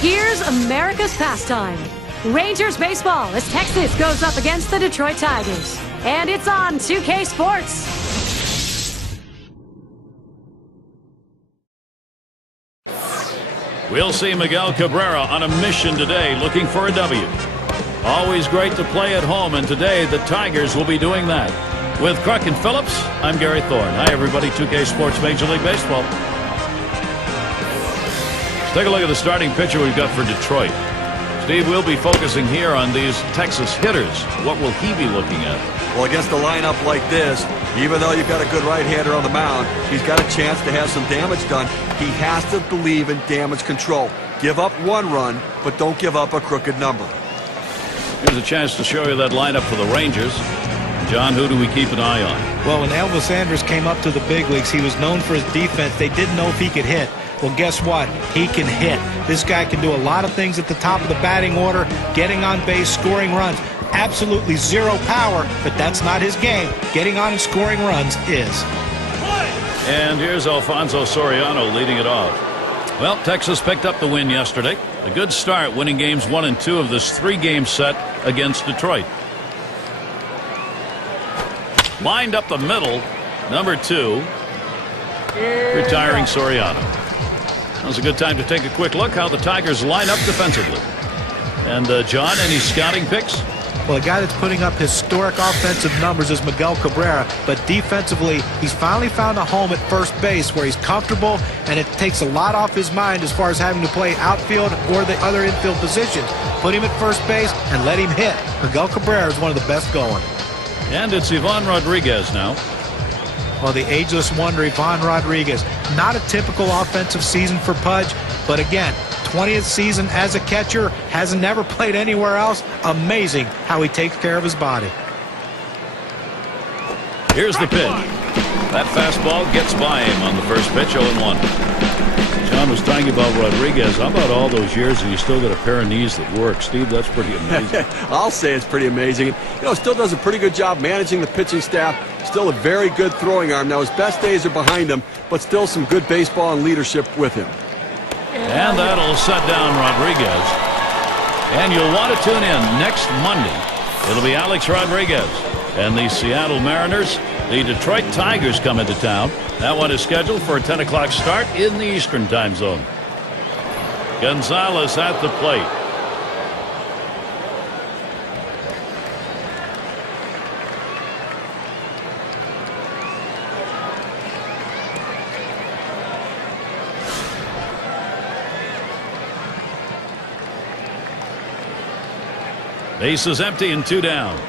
Here's America's pastime. Rangers baseball as Texas goes up against the Detroit Tigers. And it's on 2K Sports. We'll see Miguel Cabrera on a mission today, looking for a W. Always great to play at home, and today the Tigers will be doing that. With Kruk and Phillips, I'm Gary Thorne. Hi, everybody. 2K Sports Major League Baseball. Let's take a look at the starting pitcher we've got for Detroit. Steve, we'll be focusing here on these Texas hitters. What will he be looking at? Well, against a lineup like this, even though you've got a good right-hander on the mound, he's got a chance to have some damage done. He has to believe in damage control. Give up one run, but don't give up a crooked number. Here's a chance to show you that lineup for the Rangers. John, who do we keep an eye on? Well, when Elvis Andrus came up to the big leagues, he was known for his defense. They didn't know if he could hit. Well, guess what? He can hit. This guy can do a lot of things at the top of the batting order, getting on base, scoring runs. Absolutely zero power, but that's not his game. Getting on and scoring runs is. And here's Alfonso Soriano leading it off. Well, Texas picked up the win yesterday. A good start, winning games 1 and 2 of this 3-game set against Detroit. Lined up the middle, number 2, retiring Soriano. Now's a good time to take a quick look how the Tigers line up defensively. And John, any scouting picks? Well, a guy that's putting up historic offensive numbers is Miguel Cabrera, but defensively, he's finally found a home at first base where he's comfortable, and it takes a lot off his mind as far as having to play outfield or the other infield positions. Put him at first base and let him hit. Miguel Cabrera is one of the best going. And it's Ivan Rodriguez now. Well, the ageless wonder, Ivan Rodriguez. Not a typical offensive season for Pudge, but again, 20th season as a catcher, has never played anywhere else. Amazing how he takes care of his body. Here's the pitch. That fastball gets by him on the first pitch, 0-1. John was talking about Rodriguez. How about all those years and you still got a pair of knees that work? Steve, that's pretty amazing. I'll say it's pretty amazing. You know, still does a pretty good job managing the pitching staff. Still a very good throwing arm. Now, his best days are behind him, but still some good baseball and leadership with him. And that'll shut down Rodriguez. And you'll want to tune in next Monday. It'll be Alex Rodriguez and the Seattle Mariners. The Detroit Tigers come into town. That one is scheduled for a 10 o'clock start in the Eastern time zone. Gonzalez at the plate. Base is empty and 2 down.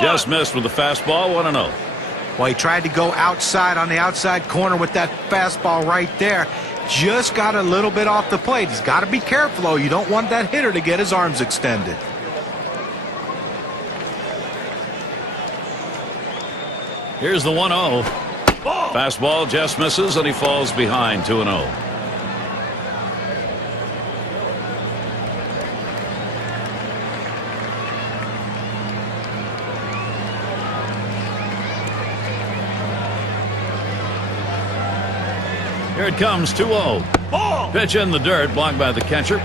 Just missed with the fastball, 1-0. Well, he tried to go outside on the outside corner with that fastball right there. Just got a little bit off the plate. He's got to be careful, though. You don't want that hitter to get his arms extended. Here's the 1-0. Fastball just misses, and he falls behind, 2-0. Here it comes, 2-0. Pitch in the dirt, blocked by the catcher.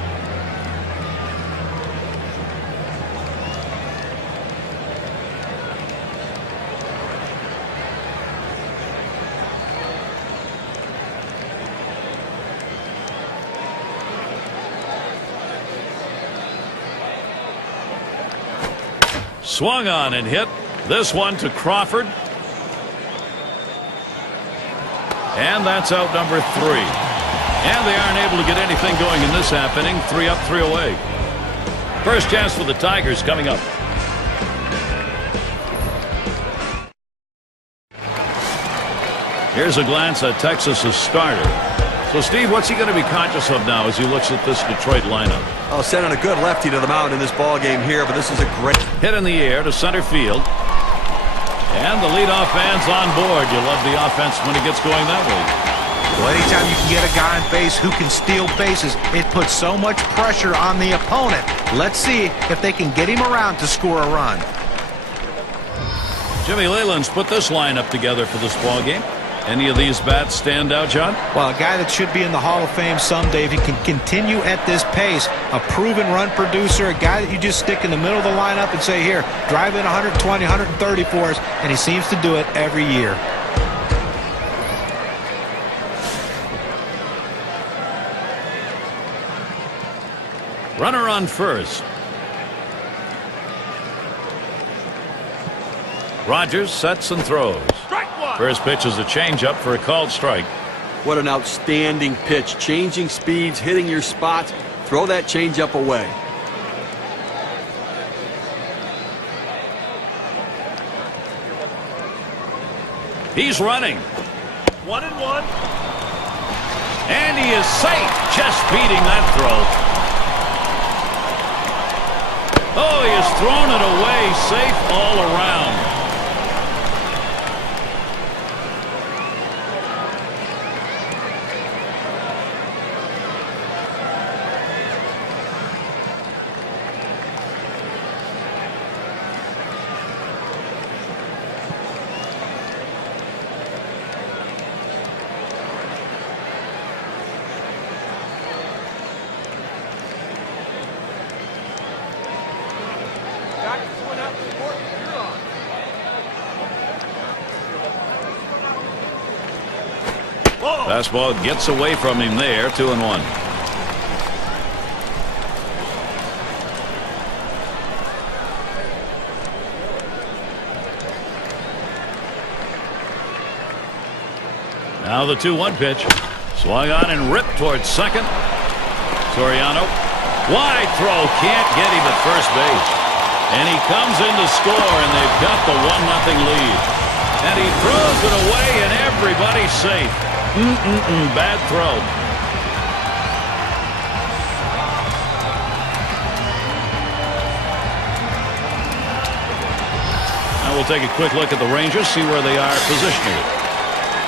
Swung on and hit. This one to Crawford. And that's out number 3. And they aren't able to get anything going in this half inning. 3 up, 3 away. First chance for the Tigers coming up. Here's a glance at Texas's starter. So, Steve, what's he going to be conscious of now as he looks at this Detroit lineup? Oh, sending a good lefty to the mound in this ball game here, but this is a great hit in the air to center field. And the leadoff man's on board. You love the offense when it gets going that way. Well, anytime you can get a guy on base who can steal bases, it puts so much pressure on the opponent. Let's see if they can get him around to score a run. Jimmy Leyland's put this lineup together for this ball game. Any of these bats stand out, John? Well, a guy that should be in the Hall of Fame someday if he can continue at this pace. A proven run producer, a guy that you just stick in the middle of the lineup and say, here, drive in 120, 130 for us, and he seems to do it every year. Runner on first. Rogers sets and throws. First pitch is a changeup for a called strike. What an outstanding pitch. Changing speeds, hitting your spots. Throw that changeup away. He's running. 1-1. And he is safe. Just beating that throw. Oh, he has thrown it away. Safe all around. Fastball gets away from him there. 2-1. Now the 2-1 pitch. Swung on and ripped towards second. Soriano. Wide throw. Can't get him at first base. And he comes in to score, and they've got the 1-0 lead. And he throws it away, and everybody's safe. Bad throw. Now we'll take a quick look at the Rangers, see where they are positionally.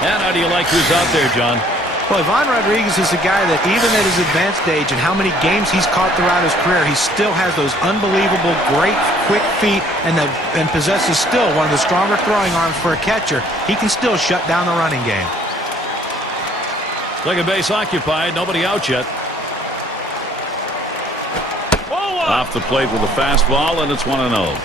And how do you like who's out there, John? Well, Ivan Rodriguez is a guy that even at his advanced age and how many games he's caught throughout his career, he still has those unbelievable, great, quick feet and possesses still one of the stronger throwing arms for a catcher. He can still shut down the running game. Second base occupied. Nobody out yet. Off the plate with a fastball, and it's 1-0.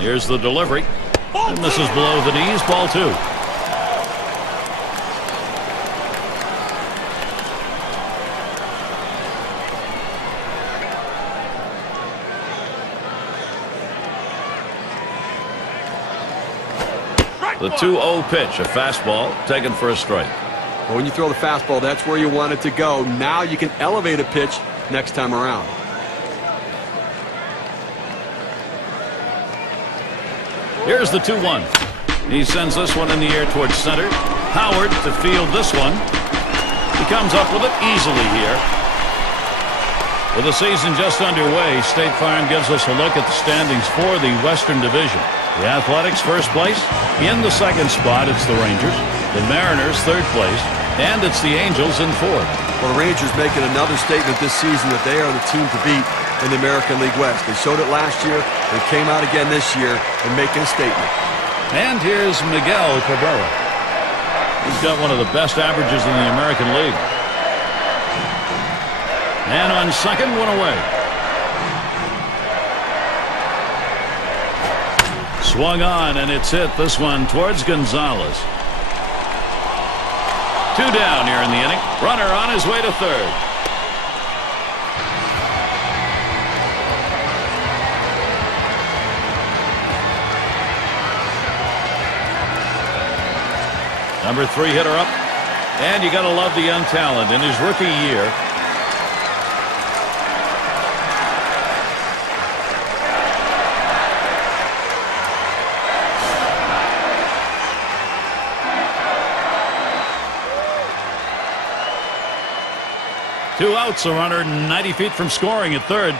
Here's the delivery. And this is below the knees. Ball 2. The 2-0 pitch, a fastball taken for a strike. Well, when you throw the fastball, that's where you want it to go. Now you can elevate a pitch next time around. Here's the 2-1. He sends this one in the air towards center. Howard to field this one. He comes up with it easily here. With the season just underway, State Farm gives us a look at the standings for the Western Division. The Athletics first place. In the second spot, it's the Rangers. The Mariners third place. And it's the Angels in fourth. Well, the Rangers making another statement this season that they are the team to beat in the American League West. They showed it last year. They came out again this year and making a statement. And here's Miguel Cabrera. He's got one of the best averages in the American League. And on second, one away. Swung on, and it's hit. This one towards Gonzalez. 2 down here in the inning. Runner on his way to third. Number 3 hitter up. And you got to love the young talent in his rookie year. Two outs, a runner 90 feet from scoring at third.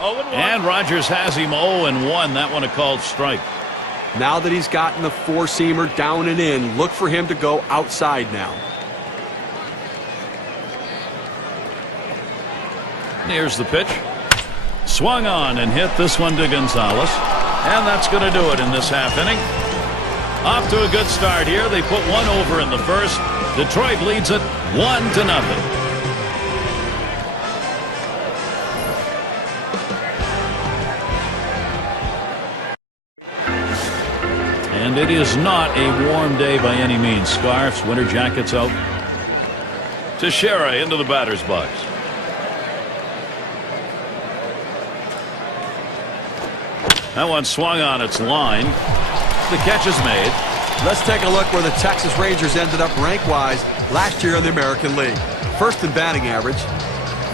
0-1. And Rogers has him 0-1. That one a called strike. Now that he's gotten the four-seamer down and in, look for him to go outside now. Here's the pitch. Swung on and hit this one to Gonzalez. And that's going to do it in this half inning. Off to a good start here. They put one over in the first. Detroit leads it 1-0. And it is not a warm day by any means. Scarves, winter jackets out. Teixeira into the batter's box. That one swung on its line. The catch is made. Let's take a look where the Texas Rangers ended up rank-wise last year in the American League. First in batting average,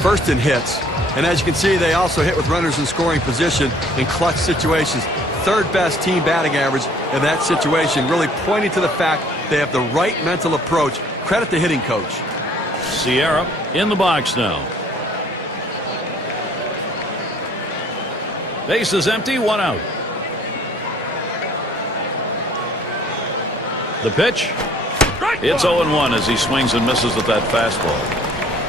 first in hits, and as you can see, they also hit with runners in scoring position in clutch situations. Third best team batting average in that situation, really pointing to the fact they have the right mental approach. Credit the hitting coach. Sierra in the box now. Base is empty, one out. The pitch. It's 0-1 as he swings and misses with that fastball.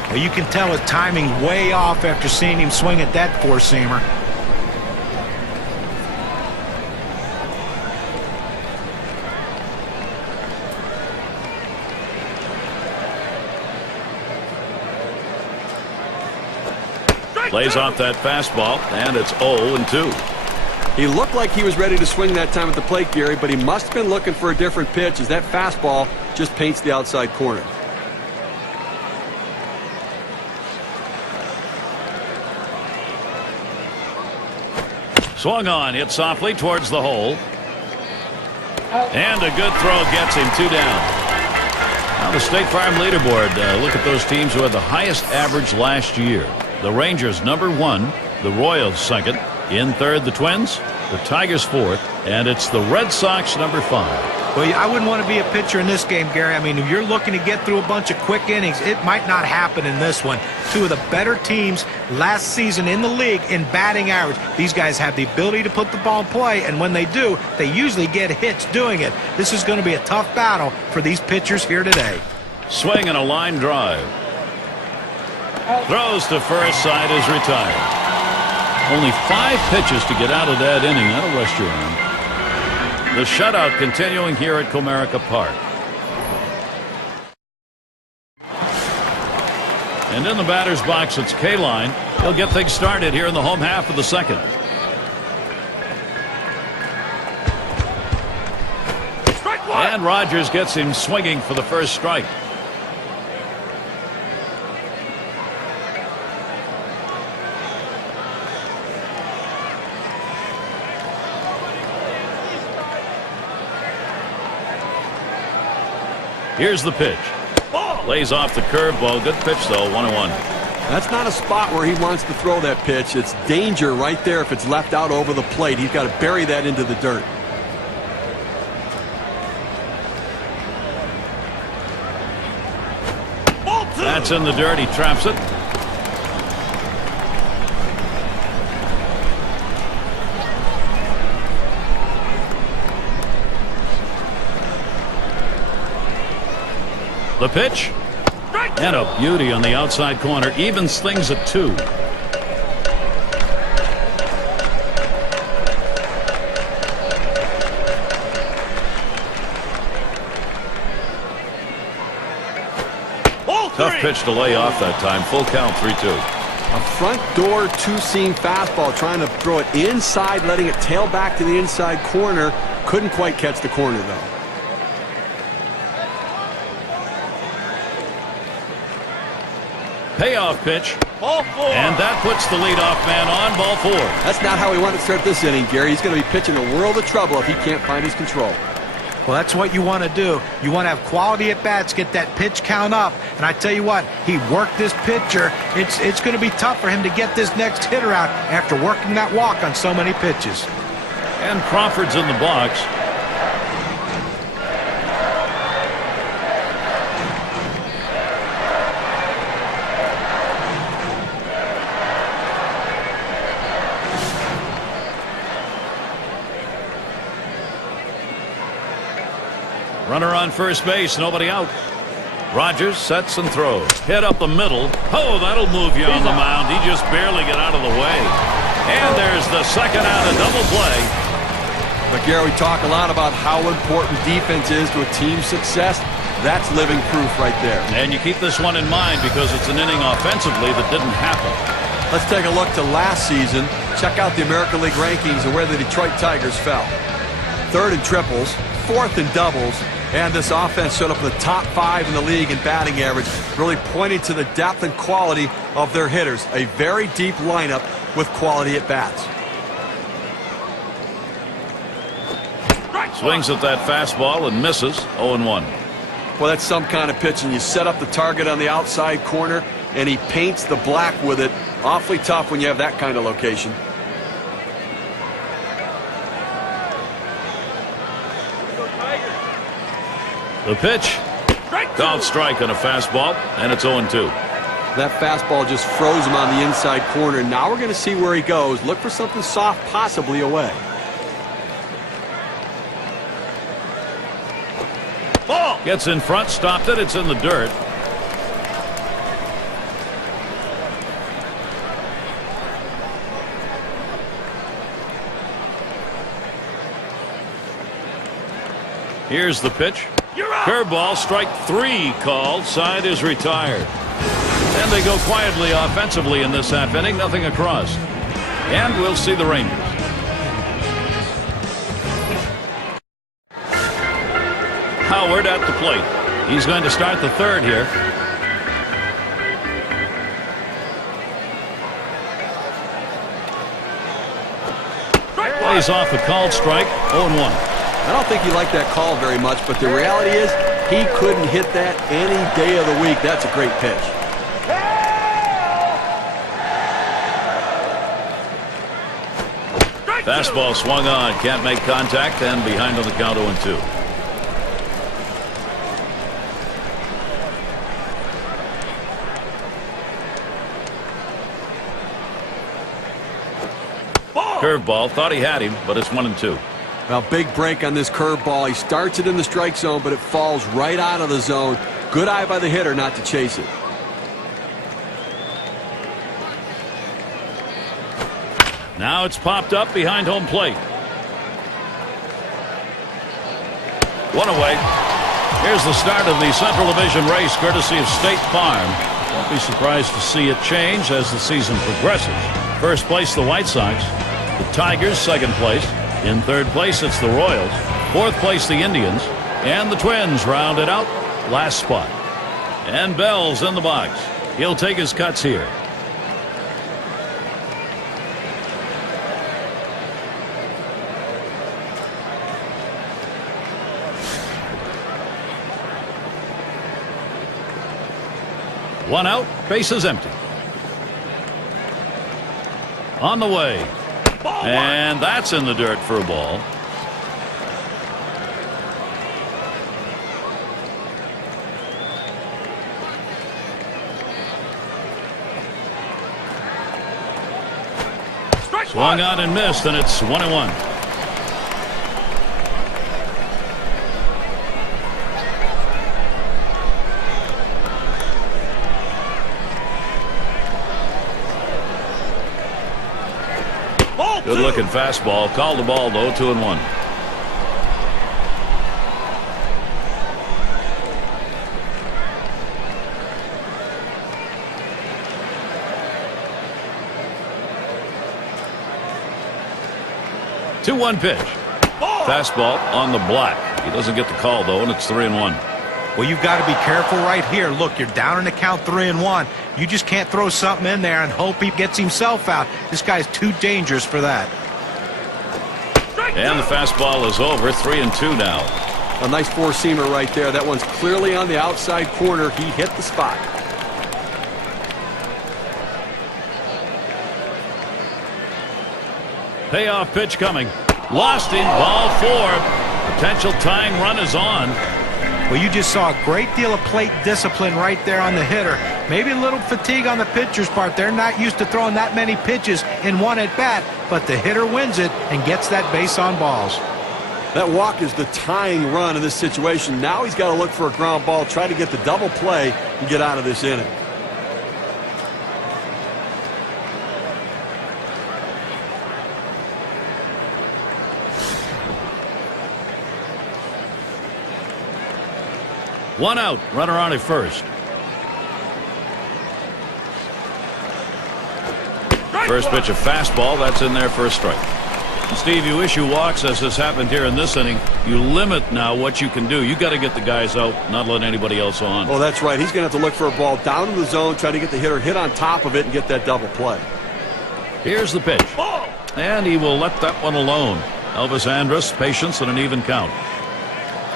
Well, you can tell his timing way off after seeing him swing at that four-seamer. Lays off that fastball, and it's 0-2. He looked like he was ready to swing that time at the plate, Gary, but he must have been looking for a different pitch as that fastball just paints the outside corner. Swung on, hit softly towards the hole. And a good throw gets him 2 down. Now the State Farm leaderboard. Look at those teams who had the highest average last year. The Rangers #1, the Royals 2nd, in 3rd the Twins, the Tigers 4th, and it's the Red Sox #5. Well, I wouldn't want to be a pitcher in this game, Gary. I mean, if you're looking to get through a bunch of quick innings, it might not happen in this one. Two of the better teams last season in the league in batting average. These guys have the ability to put the ball in play, and when they do, they usually get hits doing it. This is going to be a tough battle for these pitchers here today. Swing and a line drive. Throws to first, side is retired. Only 5 pitches to get out of that inning. That'll rest your arm. The shutout continuing here at Comerica Park. And in the batter's box, it's K-Line. He'll get things started here in the home half of the second. And Rogers gets him swinging for the first strike. Here's the pitch. Lays off the curveball. Good pitch, though. 1-1. That's not a spot where he wants to throw that pitch. It's danger right there if it's left out over the plate. He's got to bury that into the dirt. That's in the dirt. He traps it. The pitch. And a beauty on the outside corner. Evens things at 2. Tough pitch to lay off that time. Full count, 3-2. A front door two-seam fastball, trying to throw it inside, letting it tail back to the inside corner. Couldn't quite catch the corner, though. Payoff pitch. Ball 4. And that puts the leadoff man on. Ball 4. That's not how he wanted to start this inning, Gary. He's going to be pitching a world of trouble if he can't find his control. Well, that's what you want to do. You want to have quality at bats, get that pitch count up. And I tell you what, he worked this pitcher. It's going to be tough for him to get this next hitter out after working that walk on so many pitches. And Crawford's in the box. Runner on first base, nobody out. Rogers sets and throws. Hit up the middle. Oh, that'll move you on the mound. He just barely got out of the way. And there's the second out, a double play. But Gary, we talk a lot about how important defense is to a team's success. That's living proof right there. And you keep this one in mind because it's an inning offensively that didn't happen. Let's take a look to last season. Check out the American League rankings and where the Detroit Tigers fell. 3rd in triples, 4th in doubles, and this offense showed up in the top 5 in the league in batting average, really pointing to the depth and quality of their hitters. A very deep lineup with quality at bats. Swings at that fastball and misses. 0-1. Well, that's some kind of pitching. You set up the target on the outside corner, and he paints the black with it. Awfully tough when you have that kind of location. The pitch. Called strike on a fastball, and it's 0-2. That fastball just froze him on the inside corner. Now we're going to see where he goes. Look for something soft, possibly away. Ball gets in front, stopped it. It's in the dirt. Here's the pitch. Curveball, strike 3 called. Side is retired. And they go quietly offensively in this half inning. Nothing across. And we'll see the Rangers. Howard at the plate. He's going to start the 3rd here. Plays off a called strike. 0-1. I don't think he liked that call very much, but the reality is he couldn't hit that any day of the week. That's a great pitch. Fastball swung on. Can't make contact and behind on the count 0-2. Curveball. Thought he had him, but it's 1-2. Well, big break on this curveball. He starts it in the strike zone, but it falls right out of the zone. Good eye by the hitter not to chase it. Now it's popped up behind home plate. One away. Here's the start of the Central Division race, courtesy of State Farm. Don't be surprised to see it change as the season progresses. First place, the White Sox. The Tigers, 2nd place. In 3rd place, it's the Royals. 4th place, the Indians. And the Twins round it out. Last spot. And Bell's in the box. He'll take his cuts here. One out, bases empty. On the way. And that's in the dirt for a ball. Swung on and missed, and it's 1-1. Good looking fastball. Called the ball though. 2-1. Two-one pitch. Fastball on the block. He doesn't get the call though, and it's 3-1. Well, you've got to be careful right here. Look, you're down in the count 3-1. You just can't throw something in there and hope he gets himself out. This guy's too dangerous for that. And the fastball is over. 3-2 now. A nice four-seamer right there. That one's clearly on the outside corner. He hit the spot. Payoff pitch coming. Lost him. Ball 4. Potential tying run is on. Well, you just saw a great deal of plate discipline right there on the hitter. Maybe a little fatigue on the pitcher's part. They're not used to throwing that many pitches in one at bat, but the hitter wins it and gets that base on balls. That walk is the tying run in this situation. Now he's got to look for a ground ball, try to get the double play, and get out of this inning. One out, runner on at first. First pitch, a fastball. That's in there for a strike. Steve, you issue walks, as has happened here in this inning. You limit now what you can do. You got to get the guys out, not let anybody else on. Oh, that's right. He's going to have to look for a ball down in the zone, try to get the hitter hit on top of it and get that double play. Here's the pitch. And he will let that one alone. Elvis Andrus, patience and an even count.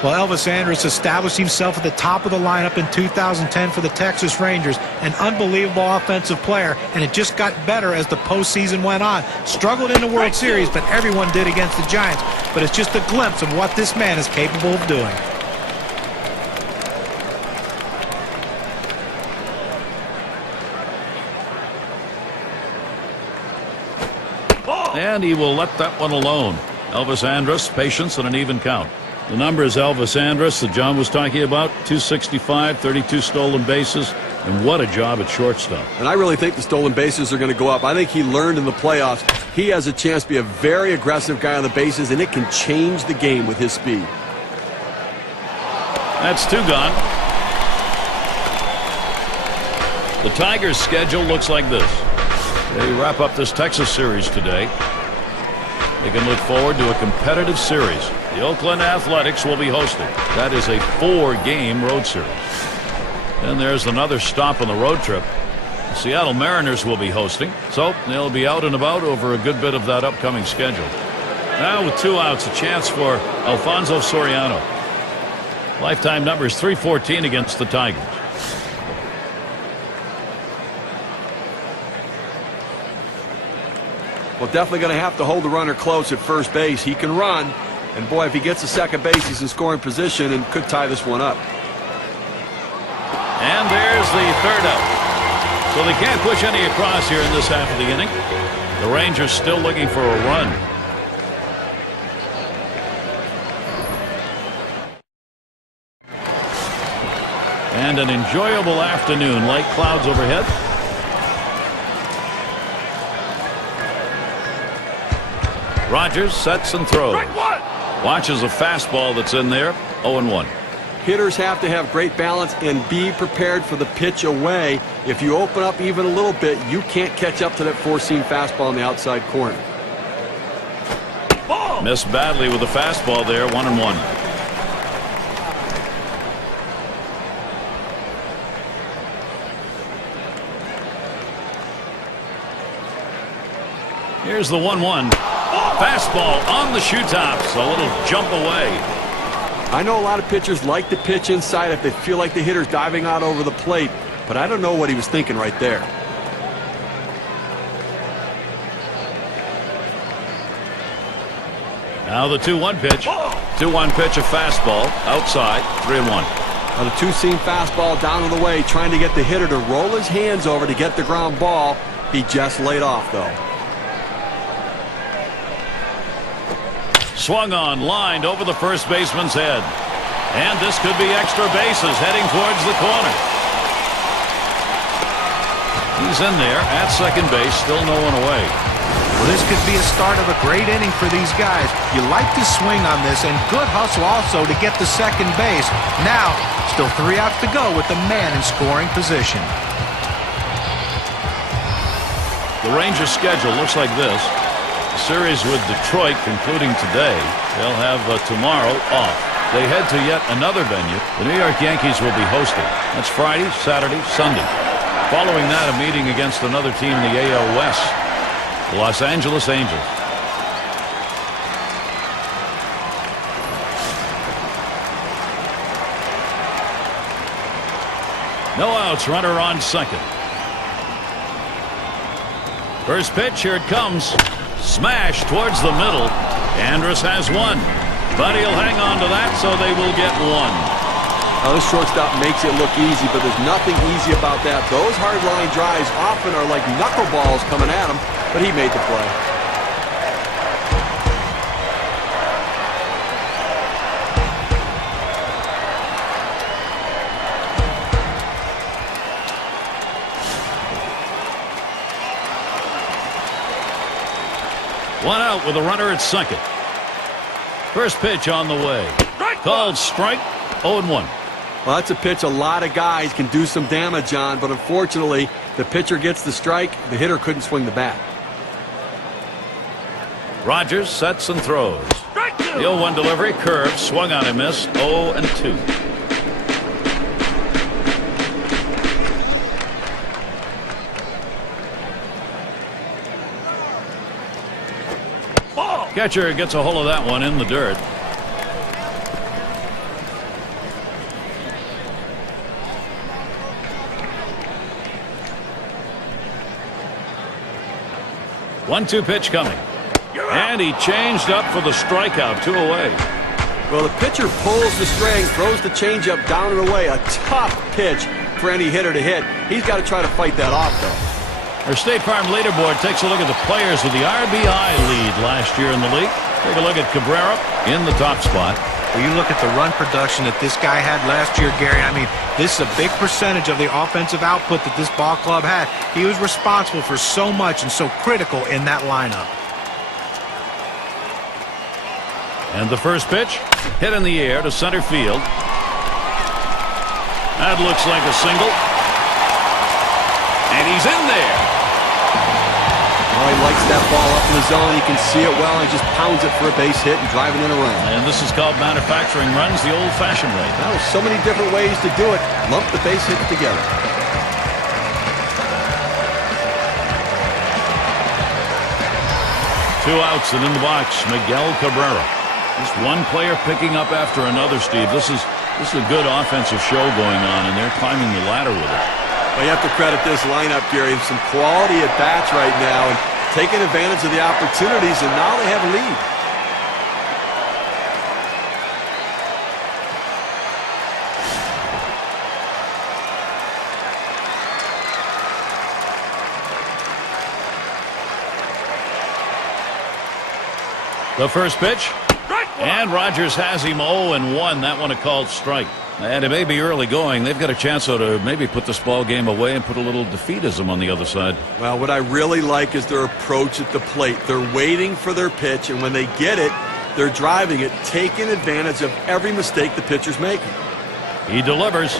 Well, Elvis Andrus established himself at the top of the lineup in 2010 for the Texas Rangers. An unbelievable offensive player, and it just got better as the postseason went on. Struggled in the World Series, but everyone did against the Giants. But it's just a glimpse of what this man is capable of doing. And he will let that one alone. Elvis Andrus, patience and an even count. The number is Elvis Andrus that John was talking about. 265, 32 stolen bases, and what a job at shortstop. And I really think the stolen bases are going to go up. I think he learned in the playoffs he has a chance to be a very aggressive guy on the bases, and it can change the game with his speed. That's two gone. The Tigers' schedule looks like this. They wrap up this Texas series today. They can look forward to a competitive series. The Oakland Athletics will be hosting. That is a 4-game road series. And there's another stop on the road trip. The Seattle Mariners will be hosting. So they'll be out and about over a good bit of that upcoming schedule. Now with 2 outs, a chance for Alfonso Soriano. Lifetime number is 314 against the Tigers. Well, definitely going to have to hold the runner close at first base. He can run. And boy, if he gets to second base, he's in scoring position and could tie this one up. And there's the third out. So they can't push any across here in this half of the inning. The Rangers still looking for a run. And an enjoyable afternoon. Light clouds overhead. Rogers sets and throws. Watches a fastball that's in there. 0-1. Hitters have to have great balance and be prepared for the pitch away. If you open up even a little bit, you can't catch up to that four-seam fastball on the outside corner. Missed badly with the fastball there. 1-1. Here's the 1-1. Fastball on the shoe tops. A little jump away. I know a lot of pitchers like to pitch inside if they feel like the hitter's diving out over the plate, but I don't know what he was thinking right there. Now the 2-1 pitch. 2-1 pitch, a fastball outside. 3-1. Now the two-seam fastball down and away, trying to get the hitter to roll his hands over to get the ground ball. He just laid off, though. Swung on, lined over the first baseman's head. And this could be extra bases heading towards the corner. He's in there at second base, still no one away. Well, this could be a start of a great inning for these guys. You like to swing on this, and good hustle also to get to second base. Now, still 3 outs to go with the man in scoring position. The Rangers' schedule looks like this. Series with Detroit concluding today. They'll have tomorrow off. They head to yet another venue. The New York Yankees will be hosting. That's Friday, Saturday, Sunday. Following that, a meeting against another team in the AL West, the Los Angeles Angels. No outs, runner on second. First pitch, here it comes. Smash towards the middle. Andrus has one, but he'll hang on to that, so they will get one. Now this shortstop makes it look easy, but there's nothing easy about that. Those hard line drives often are like knuckleballs coming at him, but he made the play. One out with a runner at second. First pitch on the way. Called strike. 0-1. Well, that's a pitch a lot of guys can do some damage on, but unfortunately, the pitcher gets the strike. The hitter couldn't swing the bat. Rogers sets and throws. The 0-1 delivery, curve, swung on and missed. 0-2. Catcher gets a hold of that one in the dirt. One-two pitch coming. And he changed up for the strikeout. 2 away. Well, the pitcher pulls the string, throws the changeup down and away. A tough pitch for any hitter to hit. He's got to try to fight that off, though. Our State Farm leaderboard takes a look at the players with the RBI lead last year in the league. Take a look at Cabrera in the top spot. Well, you look at the run production that this guy had last year, Gary. I mean, this is a big percentage of the offensive output that this ball club had. He was responsible for so much and so critical in that lineup. And the first pitch, hit in the air to center field. That looks like a single. And he's in there. Well, he likes that ball up in the zone. He can see it well. He just pounds it for a base hit and driving in a run. And this is called manufacturing runs the old-fashioned way. Well, so many different ways to do it. Lump the base hits together. Two outs and in the box, Miguel Cabrera. Just one player picking up after another, Steve. This is a good offensive show going on, and they're climbing the ladder with it. Well, you have to credit this lineup, Gary. Some quality at bats right now and taking advantage of the opportunities, and now they have a lead. The first pitch. And Rogers has him 0-1. That one a called strike. And it may be early going. They've got a chance to maybe put this ball game away and put a little defeatism on the other side. Well, what I really like is their approach at the plate. They're waiting for their pitch, and when they get it, they're driving it, taking advantage of every mistake the pitcher's making. He delivers.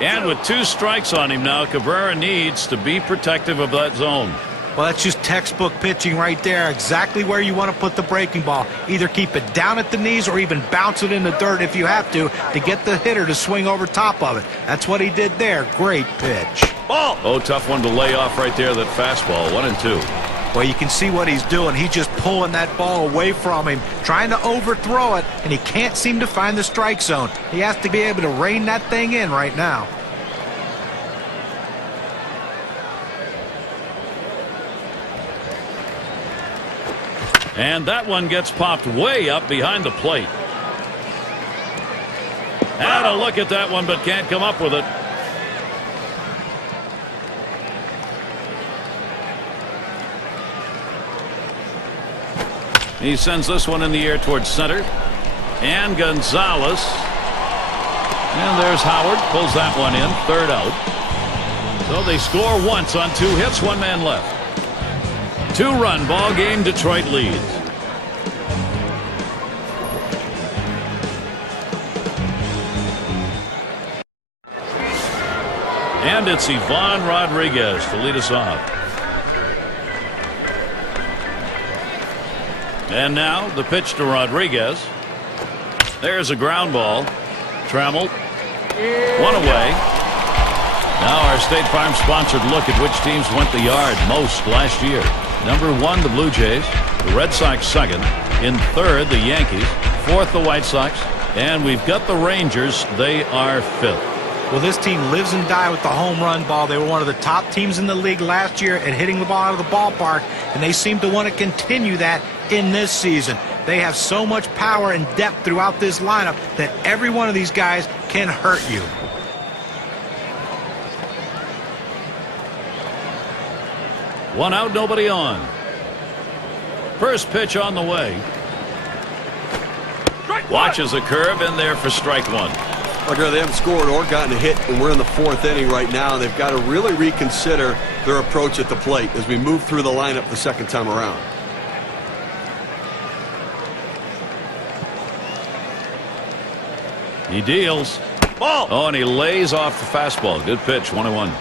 And with 2 strikes on him now, Cabrera needs to be protective of that zone. Well, that's just textbook pitching right there. Exactly where you want to put the breaking ball. Either keep it down at the knees or even bounce it in the dirt if you have to get the hitter to swing over top of it. That's what he did there. Great pitch. Ball. Oh, tough one to lay off right there, that fastball. 1-2. Well, you can see what he's doing. He's just pulling that ball away from him, trying to overthrow it, and he can't seem to find the strike zone. He has to be able to rein that thing in right now. And that one gets popped way up behind the plate. Had a look at that one, but can't come up with it. He sends this one in the air towards center. And Gonzalez. And there's Howard. Pulls that one in. 3rd out. So they score once on 2 hits. 1 man left. 2-run ball game. Detroit leads. And it's Ivan Rodriguez to lead us off. And now the pitch to Rodriguez. There's a ground ball. Trammelled. 1 away. Now our State Farm sponsored look at which teams went the yard most last year. Number 1, the Blue Jays. The Red Sox 2nd. In 3rd, the Yankees. 4th, the White Sox. And we've got the Rangers. They are 5th. Well, this team lives and dies with the home run ball. They were one of the top teams in the league last year at hitting the ball out of the ballpark, and they seem to want to continue that in this season. They have so much power and depth throughout this lineup that every one of these guys can hurt you. One out, nobody on. First pitch on the way. Watches a curve in there for strike 1. Well, they haven't scored or gotten a hit, and we're in the 4th inning right now. They've got to really reconsider their approach at the plate as we move through the lineup the second time around. He deals. Ball. Oh, and he lays off the fastball. Good pitch, 1-1.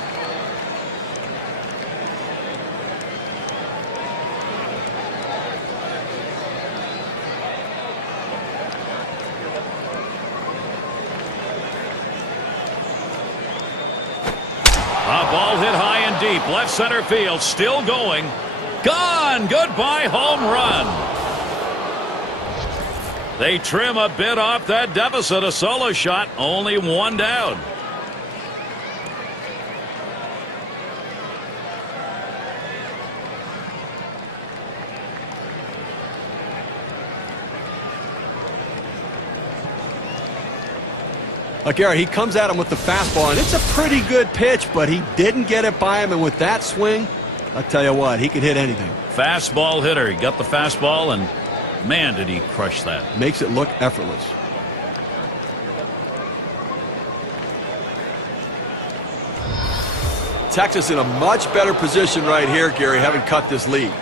A ball hit high and deep. Left center field. Still going. Gone. Goodbye home run. They trim a bit off that deficit. A solo shot. Only one down. Gary, he comes at him with the fastball, and it's a pretty good pitch, but he didn't get it by him, and with that swing, I'll tell you what, he could hit anything. Fastball hitter. He got the fastball, and man, did he crush that. Makes it look effortless. Texas in a much better position right here, Gary, having cut this lead.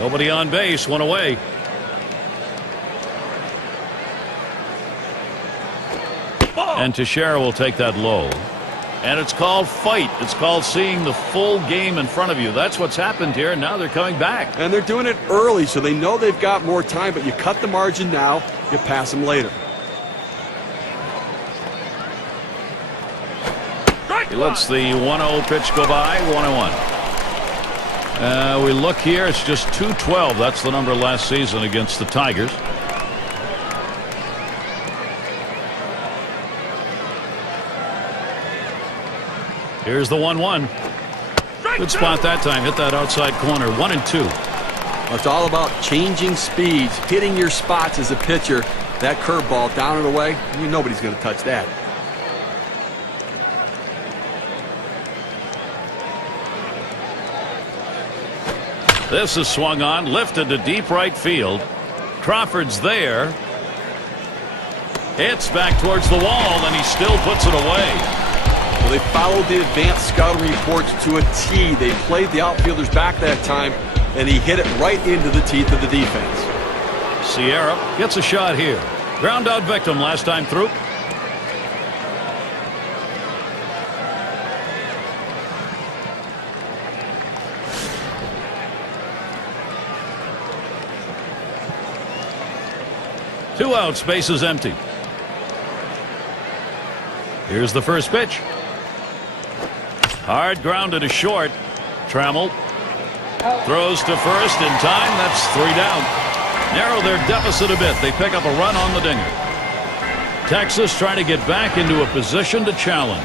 Nobody on base, one away. And Teixeira will take that low. And it's called fight. It's called seeing the full game in front of you. That's what's happened here, and now they're coming back. And they're doing it early, so they know they've got more time, but you cut the margin now, you pass them later. He lets the 1-0 pitch go by, 1-1. We look here, it's just 212. That's the number last season against the Tigers. Here's the 1-1. Good spot that time. Hit that outside corner. 1-2. It's all about changing speeds, hitting your spots as a pitcher. That curveball down and away, nobody's going to touch that. This is swung on, lifted to deep right field. Crawford's there. Hits back towards the wall, and he still puts it away. Well, they followed the advanced scouting reports to a T. They played the outfielders back that time, and he hit it right into the teeth of the defense. Sierra gets a shot here. Ground out victim last time through. Two outs, bases empty. Here's the first pitch. Hard grounded to short. Trammell throws to first in time. That's 3 down. Narrow their deficit a bit. They pick up a run on the dinger. Texas trying to get back into a position to challenge.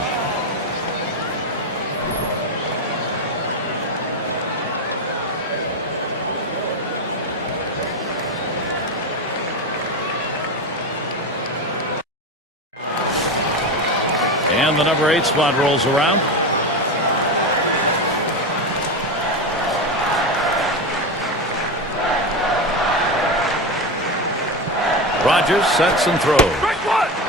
And the number 8 spot rolls around. Rogers sets and throws.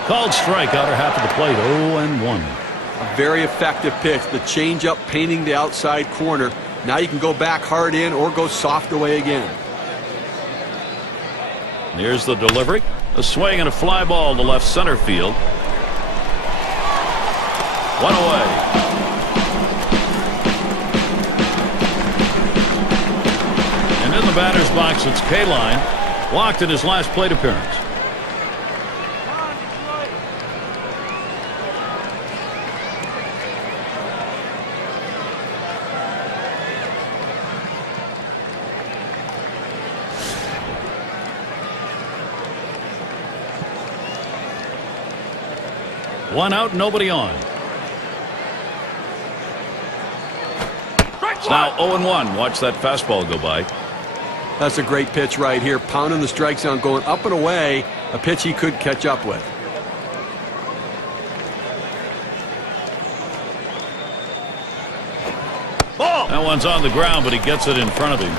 Called strike, outer half of the plate, 0-1. A very effective pitch. The changeup painting the outside corner. Now you can go back hard in or go soft away again. Here's the delivery. A swing and a fly ball to left center field. One away. And in the batter's box, it's Kaline. Walked in his last plate appearance. One out, nobody on. It's now 0-1. Watch that fastball go by. That's a great pitch right here. Pounding the strike zone, going up and away. A pitch he could catch up with. Ball. That one's on the ground, but he gets it in front of him.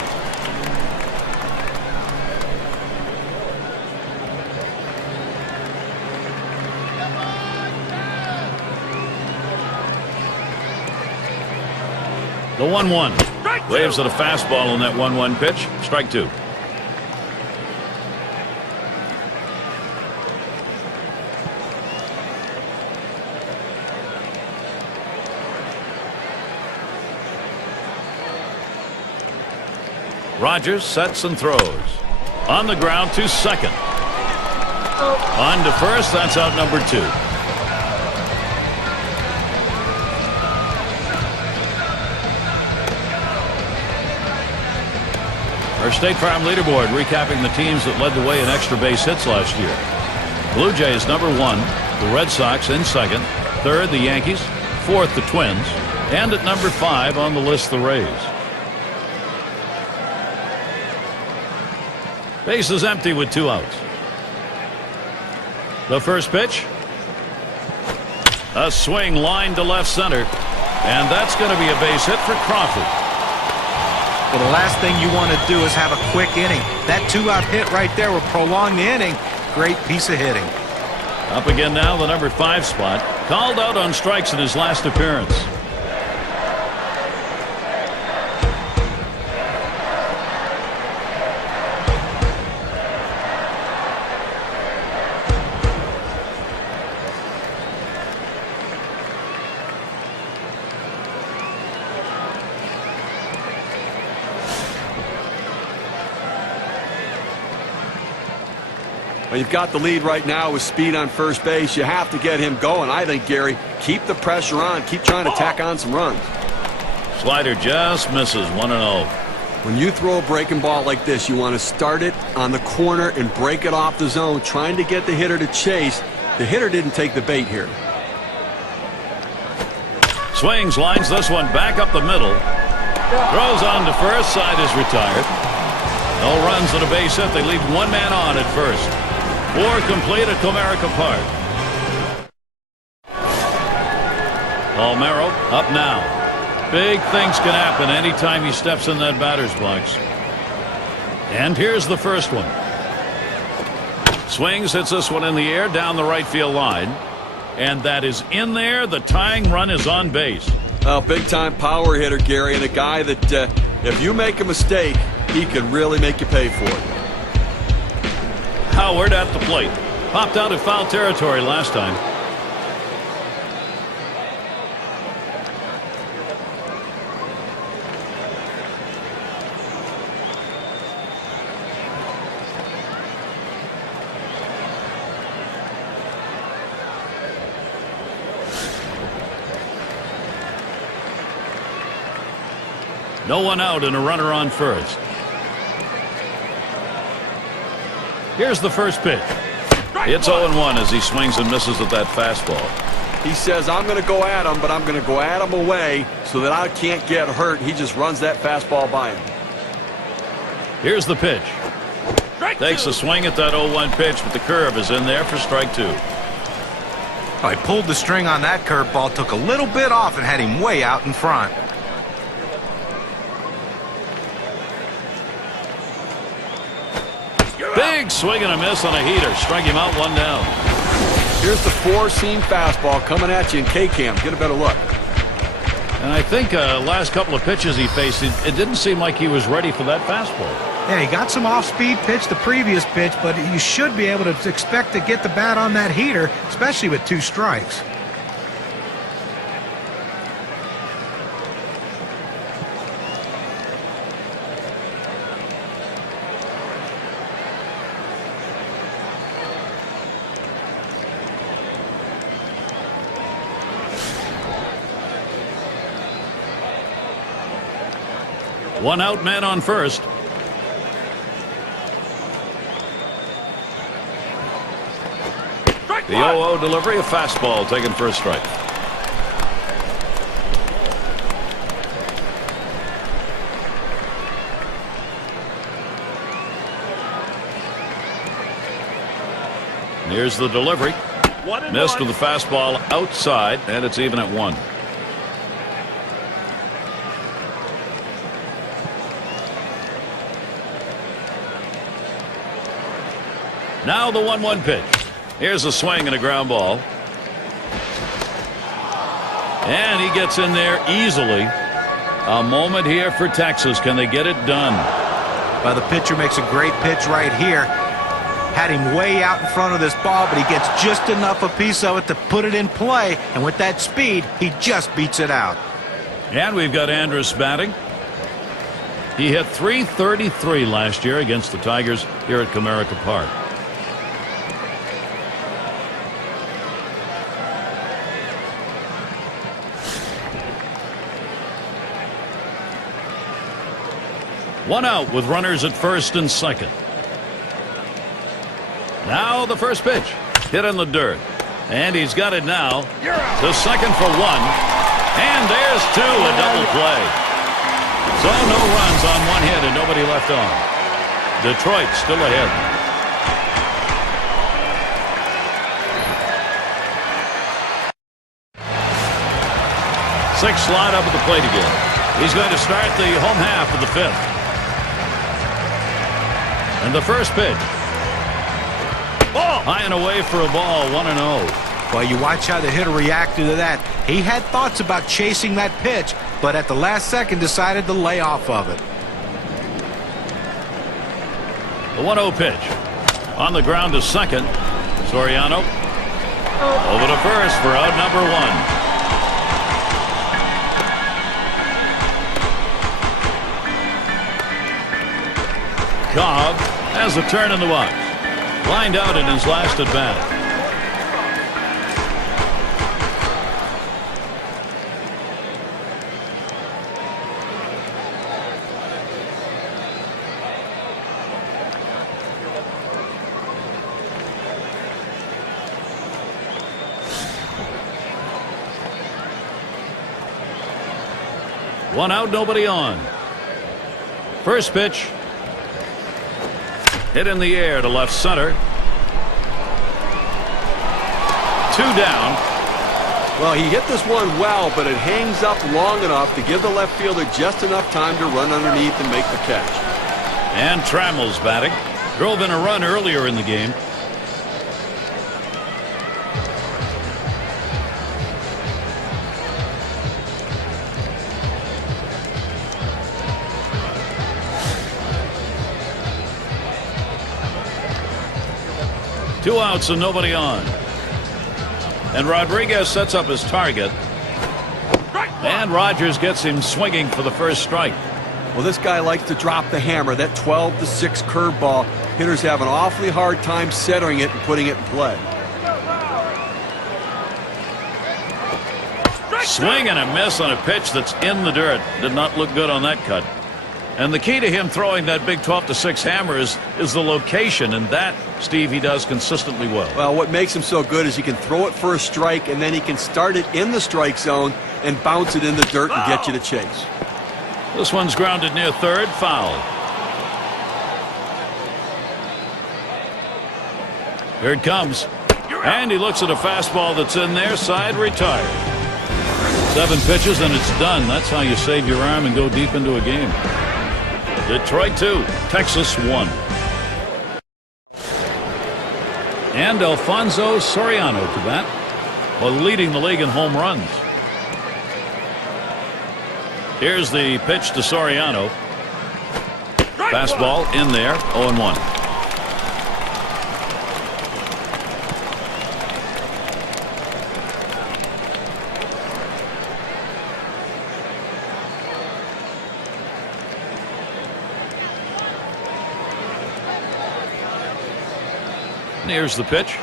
The 1-1. Waves at a fastball on that 1-1 pitch. Strike two. Rogers sets and throws. On the ground to second. On to first. That's out number two. Our State Farm leaderboard recapping the teams that led the way in extra base hits last year. Blue Jays number 1, the Red Sox in second, third the Yankees, fourth the Twins, and at number 5 on the list the Rays. Base is empty with 2 outs. The first pitch. A swing line to left center, and that's going to be a base hit for Crawford. Well, the last thing you want to do is have a quick inning. That 2-out hit right there will prolong the inning. Great piece of hitting. Up again now, the number 5 spot. Called out on strikes in his last appearance. Well, you've got the lead right now with speed on first base. You have to get him going. I think, Gary, keep the pressure on. Keep trying to tack on some runs. Slider just misses 1-0. When you throw a breaking ball like this, you want to start it on the corner and break it off the zone, trying to get the hitter to chase. The hitter didn't take the bait here. Swings, lines this one back up the middle. Throws on to first. Side is retired. No runs at a base hit. They leave one man on at first. 4 complete at Comerica Park. Palmero up now. Big things can happen anytime he steps in that batter's box. And here's the first one. Swings, hits this one in the air down the right field line. And that is in there. The tying run is on base. Big time power hitter, Gary, and a guy that if you make a mistake, he can really make you pay for it. Howard at the plate. Popped out of foul territory last time. No one out and a runner on first. Here's the first pitch. It's 0-1 as he swings and misses with that fastball. He says, I'm going to go at him, but I'm going to go at him away so that I can't get hurt. He just runs that fastball by him. Here's the pitch. Takes a swing at that 0-1 pitch, but the curve is in there for strike two. I pulled the string on that curveball, took a little bit off, and had him way out in front. Big swing and a miss on a heater. Strike him out, 1 down. Here's the 4-seam fastball coming at you in K-Cam. Get a better look. And I think last couple of pitches he faced, it didn't seem like he was ready for that fastball. Yeah, he got some off-speed pitch the previous pitch, but you should be able to expect to get the bat on that heater, especially with 2 strikes. One out, man on first. The 0-0 delivery, a fastball taken for a strike. Here's the delivery. Missed with the fastball outside, and it's even at 1. Now the 1-1 pitch. Here's a swing and a ground ball. And he gets in there easily. A moment here for Texas. Can they get it done? Well, the pitcher makes a great pitch right here. Had him way out in front of this ball, but he gets just enough a piece of it to put it in play. And with that speed, he just beats it out. And we've got Andrus batting. He hit .333 last year against the Tigers here at Comerica Park. One out with runners at first and second. Now the first pitch. Hit in the dirt. And he's got it now. The second for one. And there's two, a double play. So no runs on one hit and nobody left on. Detroit still ahead. Six slide up at the plate again. He's going to start the home half of the fifth. And the first pitch. Ball. High and away for a ball, 1-0. Well, you watch how the hitter reacted to that. He had thoughts about chasing that pitch, but at the last second decided to lay off of it. The 1-0 pitch. On the ground to second. Soriano. Over to first for out number one. Cobb has a turn in the box. Lined out in his last at bat. One out, nobody on. First pitch. Hit in the air to left center. Two down. Well, he hit this one well, but it hangs up long enough to give the left fielder just enough time to run underneath and make the catch. And Trammell's batting. Drove in a run earlier in the game. Two outs and nobody on. And Rodriguez sets up his target. And Rogers gets him swinging for the first strike. Well, this guy likes to drop the hammer. That 12-6 curveball. Hitters have an awfully hard time centering it and putting it in play. Swing and a miss on a pitch that's in the dirt. Did not look good on that cut. And the key to him throwing that big 12-6 hammer is the location, and that, Steve, he does consistently well. Well, what makes him so good is he can throw it for a strike, and then he can start it in the strike zone and bounce it in the dirt and get you to chase. This one's grounded near third, foul. Here it comes. And he looks at a fastball that's in there, side retired. 7 pitches and it's done. That's how you save your arm and go deep into a game. Detroit 2, Texas 1. And Alfonso Soriano to bat, while leading the league in home runs. Here's the pitch to Soriano. Fastball in there, 0-1. Here's the pitch.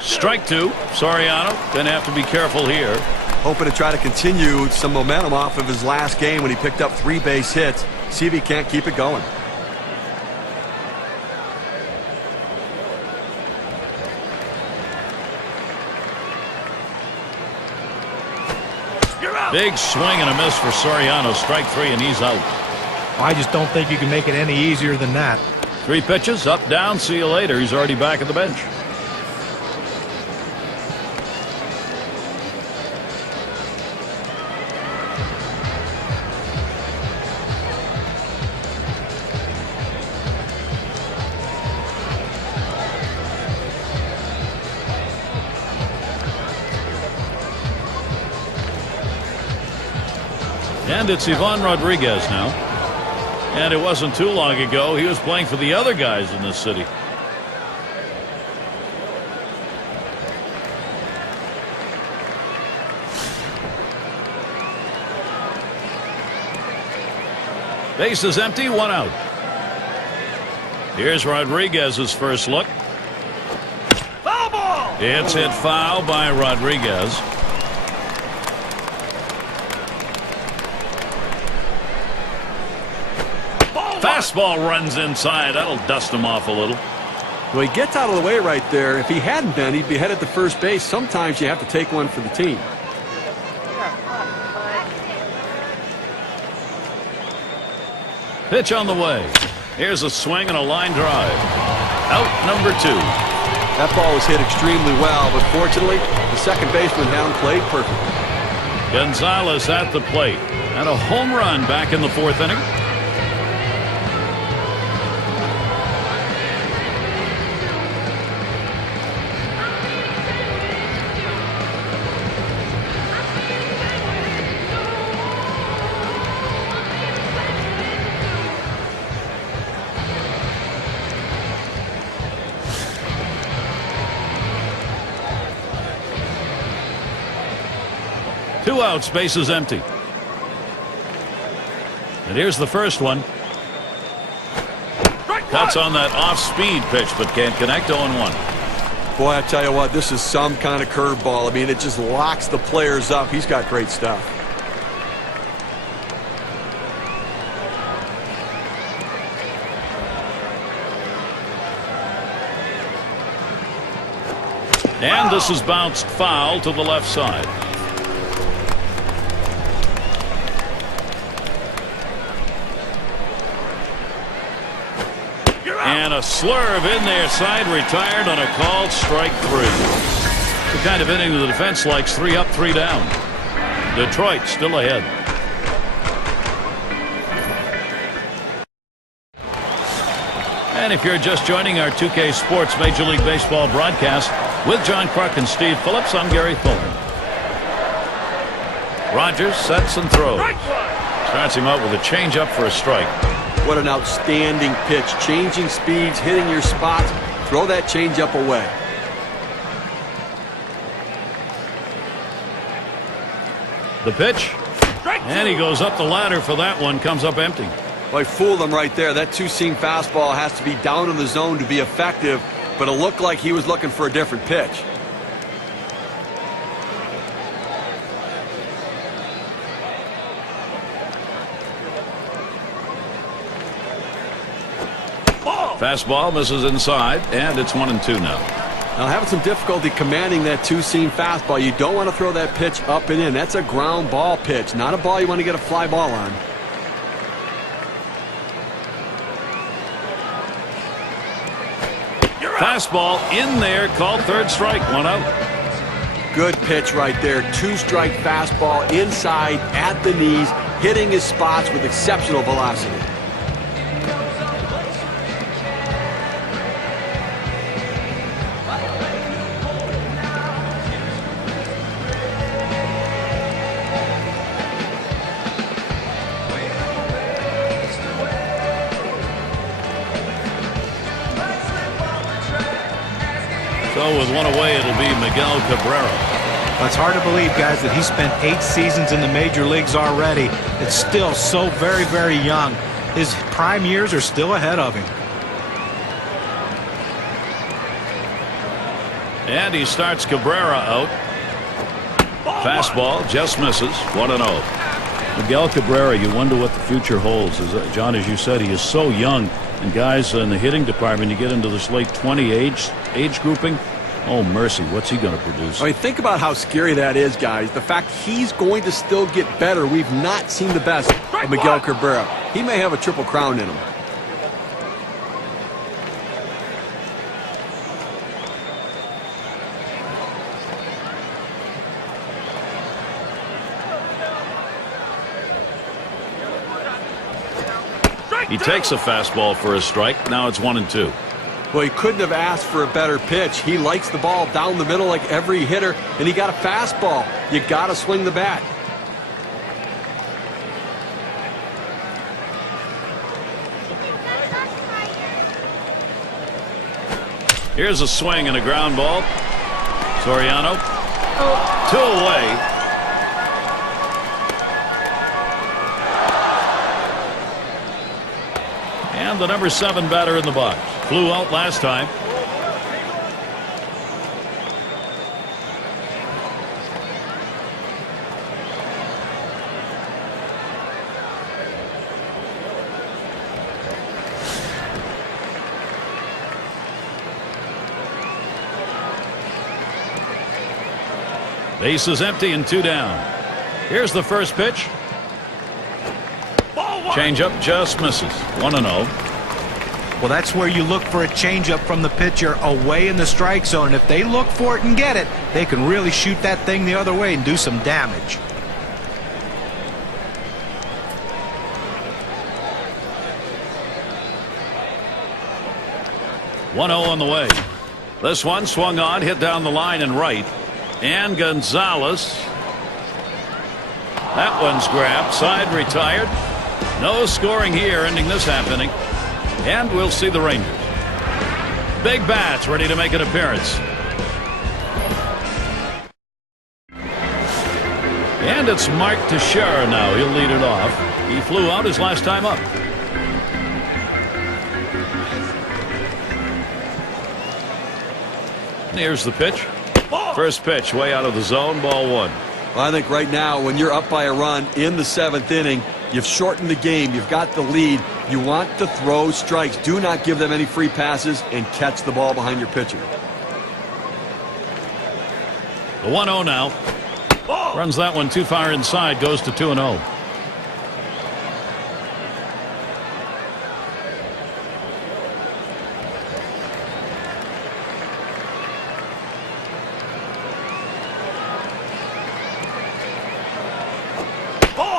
Strike two. Soriano gonna have to be careful here. Hoping to try to continue some momentum off of his last game when he picked up 3 base hits. See if he can't keep it going. Big swing and a miss for Soriano. Strike 3 and he's out. I just don't think you can make it any easier than that. 3 pitches, up, down, see you later. He's already back at the bench. And it's Ivan Rodriguez now. And it wasn't too long ago he was playing for the other guys in this city. Base is empty, one out. Here's Rodriguez's first look. Foul ball! It's hit foul by Rodriguez. Fastball runs inside. That'll dust him off a little. Well, he gets out of the way right there. If he hadn't been, he'd be headed to first base. Sometimes you have to take one for the team. Pitch on the way. Here's a swing and a line drive. Out number 2. That ball was hit extremely well, but fortunately, the second baseman down played perfectly. Gonzalez at the plate. And a home run back in the 4th inning. Two outs, base is empty. And here's the first one. Cuts on that off-speed pitch, but can't connect. 0-1. Boy, I tell you what, this is some kind of curveball. I mean, it just locks the players up. He's got great stuff. And this is bounced foul to the left side. And a slurve in there, side retired on a called strike 3. The kind of inning the defense likes. 3 up, 3 down. Detroit still ahead. And if you're just joining our 2K Sports Major League Baseball broadcast with John Kruk and Steve Phillips, I'm Gary Fuller. Rogers sets and throws. Starts him out with a changeup for a strike. What an outstanding pitch. Changing speeds, hitting your spots. Throw that changeup away. The pitch. And he goes up the ladder for that one. Comes up empty. Well, I fooled him right there. That two-seam fastball has to be down in the zone to be effective, but it looked like he was looking for a different pitch. Fastball misses inside, and it's 1-2 now. Now, having some difficulty commanding that two-seam fastball. You don't want to throw that pitch up and in. That's a ground ball pitch, not a ball you want to get a fly ball on. Fastball in there, called third strike, 1 out. Good pitch right there. 2-strike fastball inside at the knees, hitting his spots with exceptional velocity. So with one away, it'll be Miguel Cabrera. It's hard to believe, guys, that he spent 8 seasons in the major leagues already. It's still so very, very young. His prime years are still ahead of him. And he starts Cabrera out. Fastball just misses. 1-0. Miguel Cabrera, you wonder what the future holds. John, as you said, he is so young. And guys in the hitting department, you get into this late 20 age grouping. Oh, mercy, what's he going to produce? I mean, think about how scary that is, guys. The fact he's going to still get better. We've not seen the best of Miguel Cabrera. He may have a triple crown in him. He takes a fastball for a strike. Now it's 1-2. Well, he couldn't have asked for a better pitch. He likes the ball down the middle like every hitter, and he got a fastball. You got to swing the bat. Here's a swing and a ground ball. Soriano. 2 away. And the number 7 batter in the box. Flew out last time. Base is empty and 2 down. Here's the first pitch. Changeup just misses. 1-0. Well, that's where you look for a changeup from the pitcher away in the strike zone. If they look for it and get it, they can really shoot that thing the other way and do some damage. On the way. This one swung on, hit down the line and right. And Gonzalez. That one's grabbed. Side retired. No scoring here, ending this half inning. And we'll see the Rangers. Big bats ready to make an appearance. And it's Mark Teixeira now. He'll lead it off. He flew out his last time up. Here's the pitch. First pitch way out of the zone. Ball 1. Well, I think right now when you're up by a run in the 7th inning, you've shortened the game. You've got the lead. You want to throw strikes. Do not give them any free passes and catch the ball behind your pitcher. The 1-0 now. Runs that one too far inside. Goes to 2-0.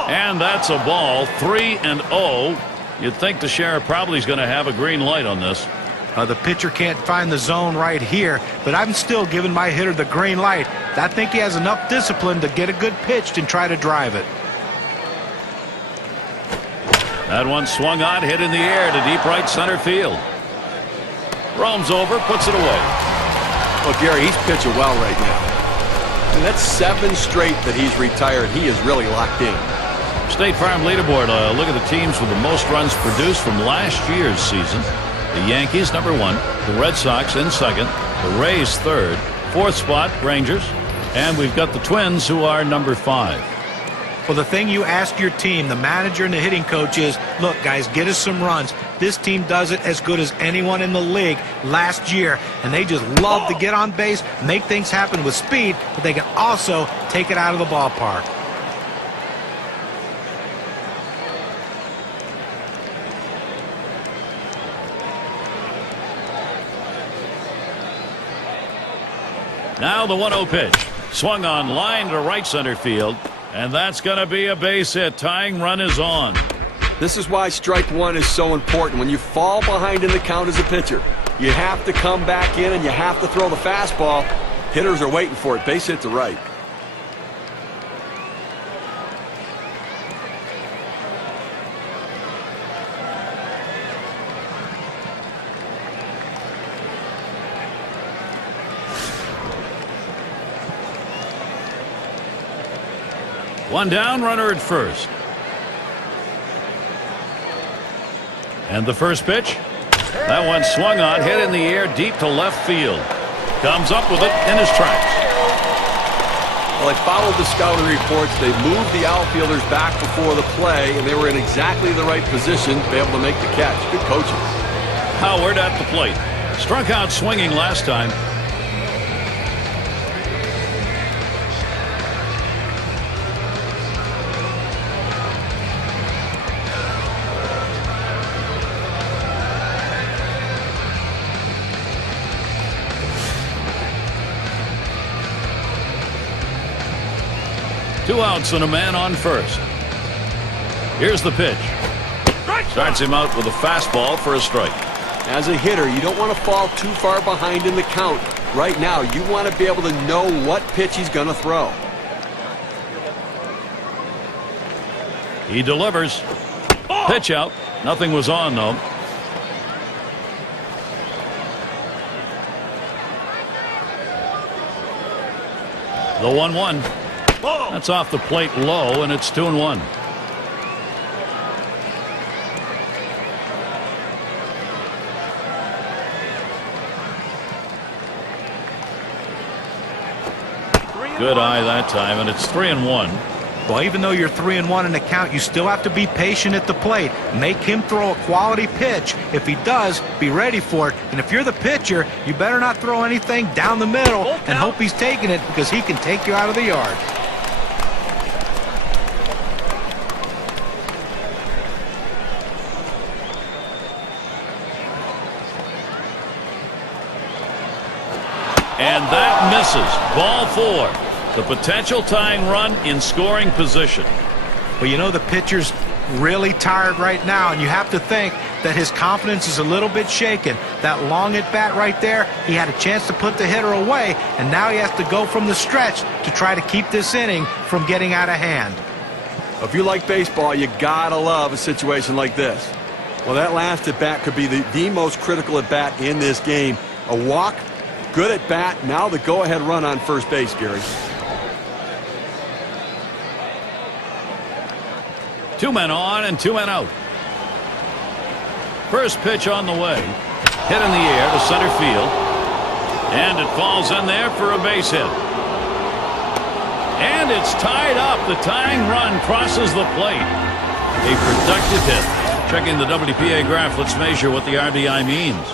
And that's a ball. 3-0. You'd think the sheriff probably is going to have a green light on this. The pitcher can't find the zone right here, but I'm still giving my hitter the green light. I think he has enough discipline to get a good pitch and try to drive it. That one swung on, hit in the air to deep right center field. Roams over, puts it away. Well, Gary, he's pitching well right now. And that's 7 straight that he's retired. He is really locked in. State Farm leaderboard. Look at the teams with the most runs produced from last year's season. The Yankees, number 1. The Red Sox in 2nd. The Rays, 3rd. 4th spot, Rangers. And we've got the Twins, who are number 5. Well, the thing you ask your team, the manager and the hitting coach, is, look, guys, get us some runs. This team does it as good as anyone in the league last year, and they just love to get on base, make things happen with speed, but they can also take it out of the ballpark. Now the 1-0 pitch. Swung on, line to right center field. And that's going to be a base hit. Tying run is on. This is why strike 1 is so important. When you fall behind in the count as a pitcher, you have to come back in and you have to throw the fastball. Hitters are waiting for it. Base hit to right. One down, runner at first. And the first pitch. That one swung on, hit in the air deep to left field. Comes up with it in his tracks. Well, I followed the scouting reports. They moved the outfielders back before the play, and they were in exactly the right position to be able to make the catch. Good coaching. Howard at the plate. Struck out swinging last time. Two outs and a man on first. Here's the pitch. Starts him out with a fastball for a strike. As a hitter, you don't want to fall too far behind in the count. Right now, you want to be able to know what pitch he's going to throw. He delivers. Pitch out. Nothing was on, though. The 1-1. That's off the plate low, and it's 2-1. Good eye that time, and it's 3-1. Well, even though you're 3-1 in the count, you still have to be patient at the plate. Make him throw a quality pitch. If he does, be ready for it. And if you're the pitcher, you better not throw anything down the middle and hope he's taking it, because he can take you out of the yard. And that misses. Ball 4. The potential tying run in scoring position. Well, you know, the pitcher's really tired right now, and you have to think that his confidence is a little bit shaken. That long at bat right there, he had a chance to put the hitter away, and now he has to go from the stretch to try to keep this inning from getting out of hand. If you like baseball, you gotta love a situation like this. Well, that last at bat could be the most critical at bat in this game. A walk, good at bat, now the go-ahead run on first base, Gary. 2 men on and 2 men out. First pitch on the way. Hit in the air to center field. And it falls in there for a base hit. And it's tied up. The tying run crosses the plate. A productive hit. Checking the WPA graph, let's measure what the RBI means.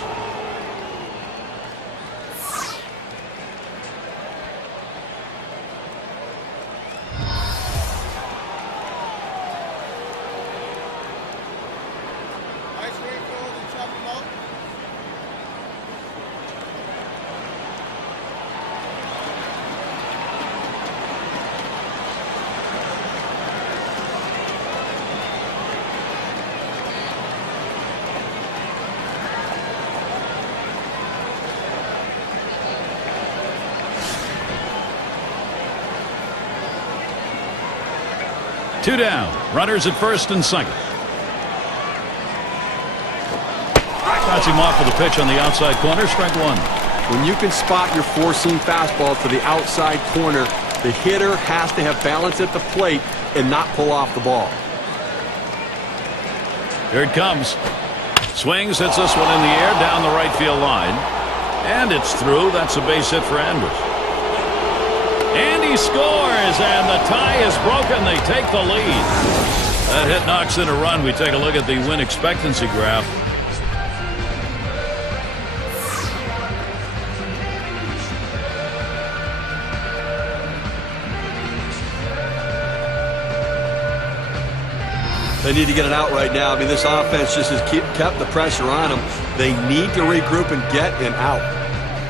Two down. Runners at first and second. Cuts him off with a pitch on the outside corner. Strike 1. When you can spot your four-seam fastball to the outside corner, the hitter has to have balance at the plate and not pull off the ball. Here it comes. Swings, hits this one in the air down the right field line. And it's through. That's a base hit for Andrus. And he scores, and the tie is broken. They take the lead. That hit knocks in a run. We take a look at the win expectancy graph. They need to get it out right now. I mean, this offense just has kept the pressure on them. They need to regroup and get an out.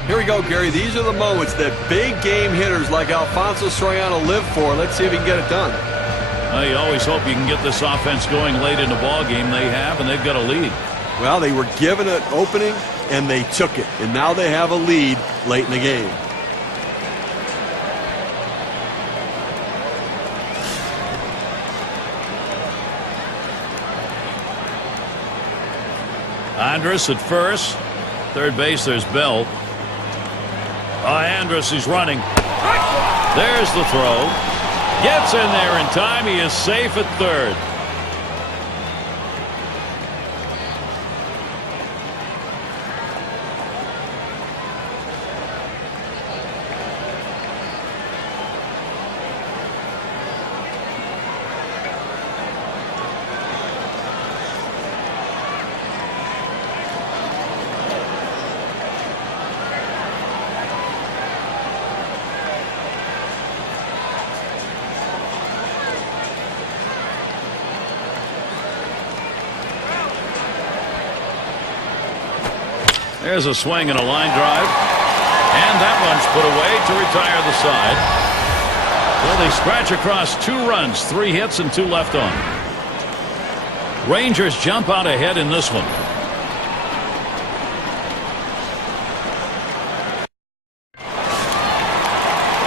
Here we go, Gary. These are the moments that big game hitters like Alfonso Soriano live for. Let's see if he can get it done. Well, you always hope you can get this offense going late in the ball game. They have, and they've got a lead. Well, they were given an opening, and they took it. And now they have a lead late in the game. Andrus at first. Third base, there's Bell. Andrus is running. There's the throw. Gets in there in time. He is safe at third. There's a swing and a line drive. And that one's put away to retire the side. Well, they scratch across 2 runs, 3 hits, and 2 left on. Rangers jump out ahead in this one.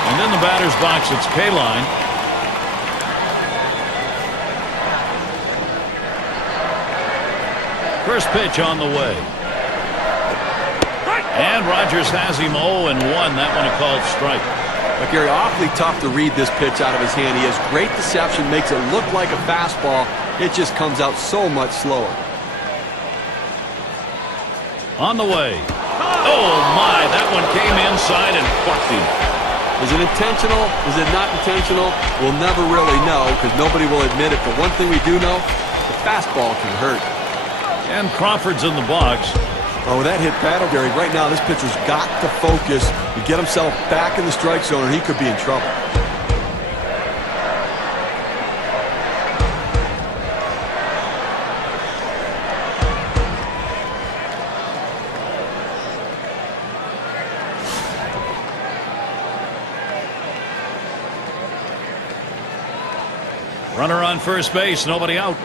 And in the batter's box, it's K-line. First pitch on the way. And Rogers has him 0-1. That one a called strike. But Gary, awfully tough to read this pitch out of his hand. He has great deception, makes it look like a fastball. It just comes out so much slower. On the way. Oh, my. That one came inside and fucked him. Is it intentional? Is it not intentional? We'll never really know because nobody will admit it. But one thing we do know, the fastball can hurt. And Crawford's in the box. Oh, that hit battle, Gary. Right now, this pitcher's got to focus and get himself back in the strike zone, or he could be in trouble. Runner on first base, nobody out.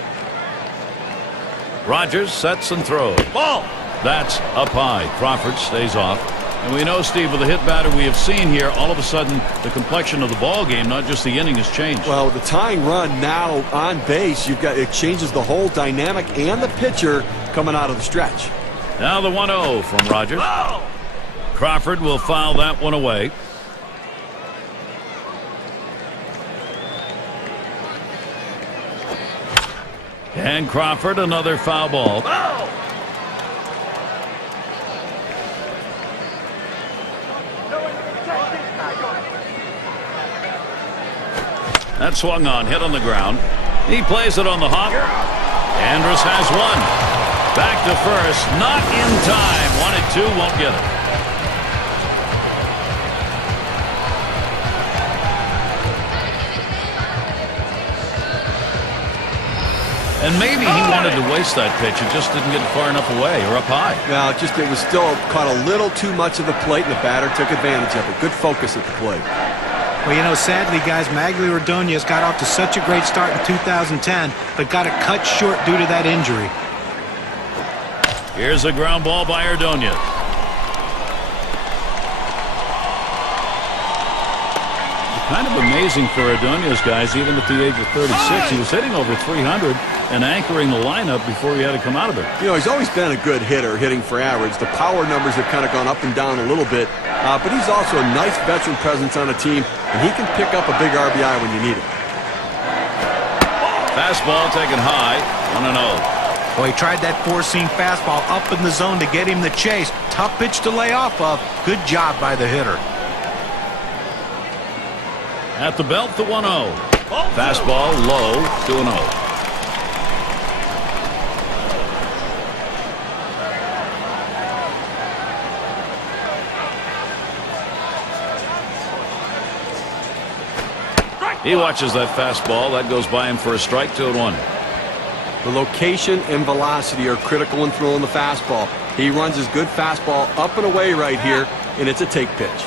Rogers sets and throws. Ball! That's up high. Crawford stays off. And we know, Steve, with the hit batter we have seen here, all of a sudden the complexion of the ball game, not just the inning, has changed. Well, the tying run now on base, it changes the whole dynamic and the pitcher coming out of the stretch. Now the 1-0 from Rogers. Oh! Crawford will foul that one away. And Crawford, another foul ball. Oh! That swung on, hit on the ground. He plays it on the hop. Andrus has one. Back to first, not in time. 1-2, won't get it. And maybe he wanted to waste that pitch. It just didn't get far enough away or up high. No, it was still caught a little too much of the plate, and the batter took advantage of it. Good focus at the plate. Well, you know, sadly, guys, Magglio Ordonez got off to such a great start in 2010, but got it cut short due to that injury. Here's a ground ball by Ordonez. Kind of amazing for Ordonez, guys, even at the age of 36. He was hitting over 300 and anchoring the lineup before he had to come out of it. You know, he's always been a good hitter, hitting for average. The power numbers have kind of gone up and down a little bit, but he's also a nice veteran presence on a team, and he can pick up a big RBI when you need it. Fastball taken high, 1-0. Well, he tried that four-seam fastball up in the zone to get him the chase. Tough pitch to lay off of. Good job by the hitter. At the belt, the 1-0. Fastball low, 2-0. He watches that fastball. That goes by him for a strike, 2-1. The location and velocity are critical in throwing the fastball. He runs his good fastball up and away right here, and it's a take pitch.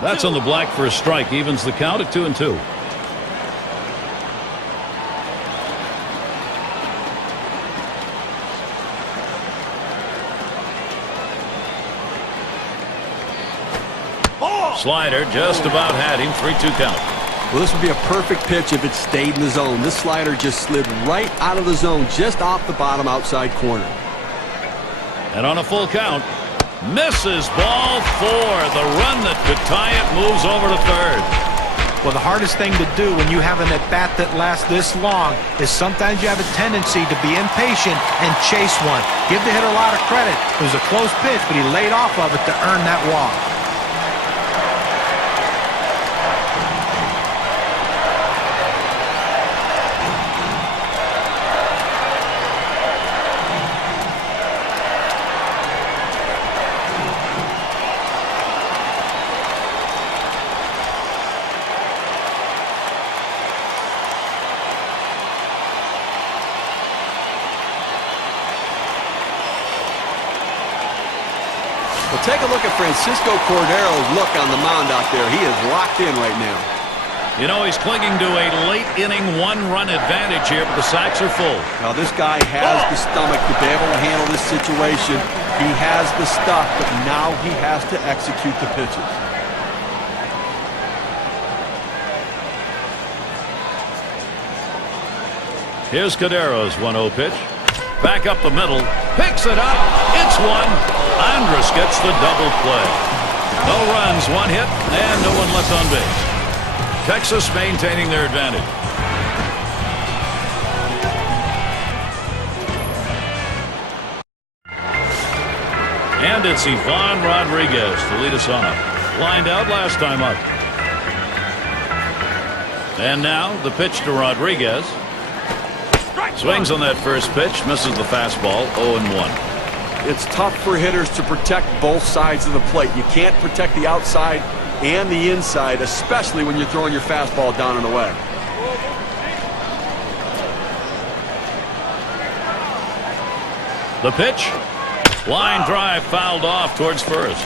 That's on the black for a strike. Evens the count at 2-2. Slider just about had him. 3-2 count. Well, this would be a perfect pitch if it stayed in the zone. This slider just slid right out of the zone, just off the bottom outside corner. And on a full count, misses ball 4. The run that could tie it moves over to third. Well, the hardest thing to do when you have an at-bat that lasts this long is sometimes you have a tendency to be impatient and chase one. Give the hitter a lot of credit. It was a close pitch, but he laid off of it to earn that walk. Well, take a look at Francisco Cordero's look on the mound out there. He is locked in right now. You know, he's clinging to a late inning one-run advantage here, but the sacks are full. Now, this guy has the stomach to be able to handle this situation. He has the stuff, but now he has to execute the pitches. Here's Cordero's 1-0 pitch. Back up the middle. Picks it up. It's one. Andrus gets the double play. No runs, one hit, and no one left on base. Texas maintaining their advantage. And it's Ivan Rodriguez to lead us off. Lined out last time up. And now the pitch to Rodriguez. Swings on that first pitch, misses the fastball, 0-1. It's tough for hitters to protect both sides of the plate. You can't protect the outside and the inside, especially when you're throwing your fastball down and away. The pitch. Line drive fouled off towards first.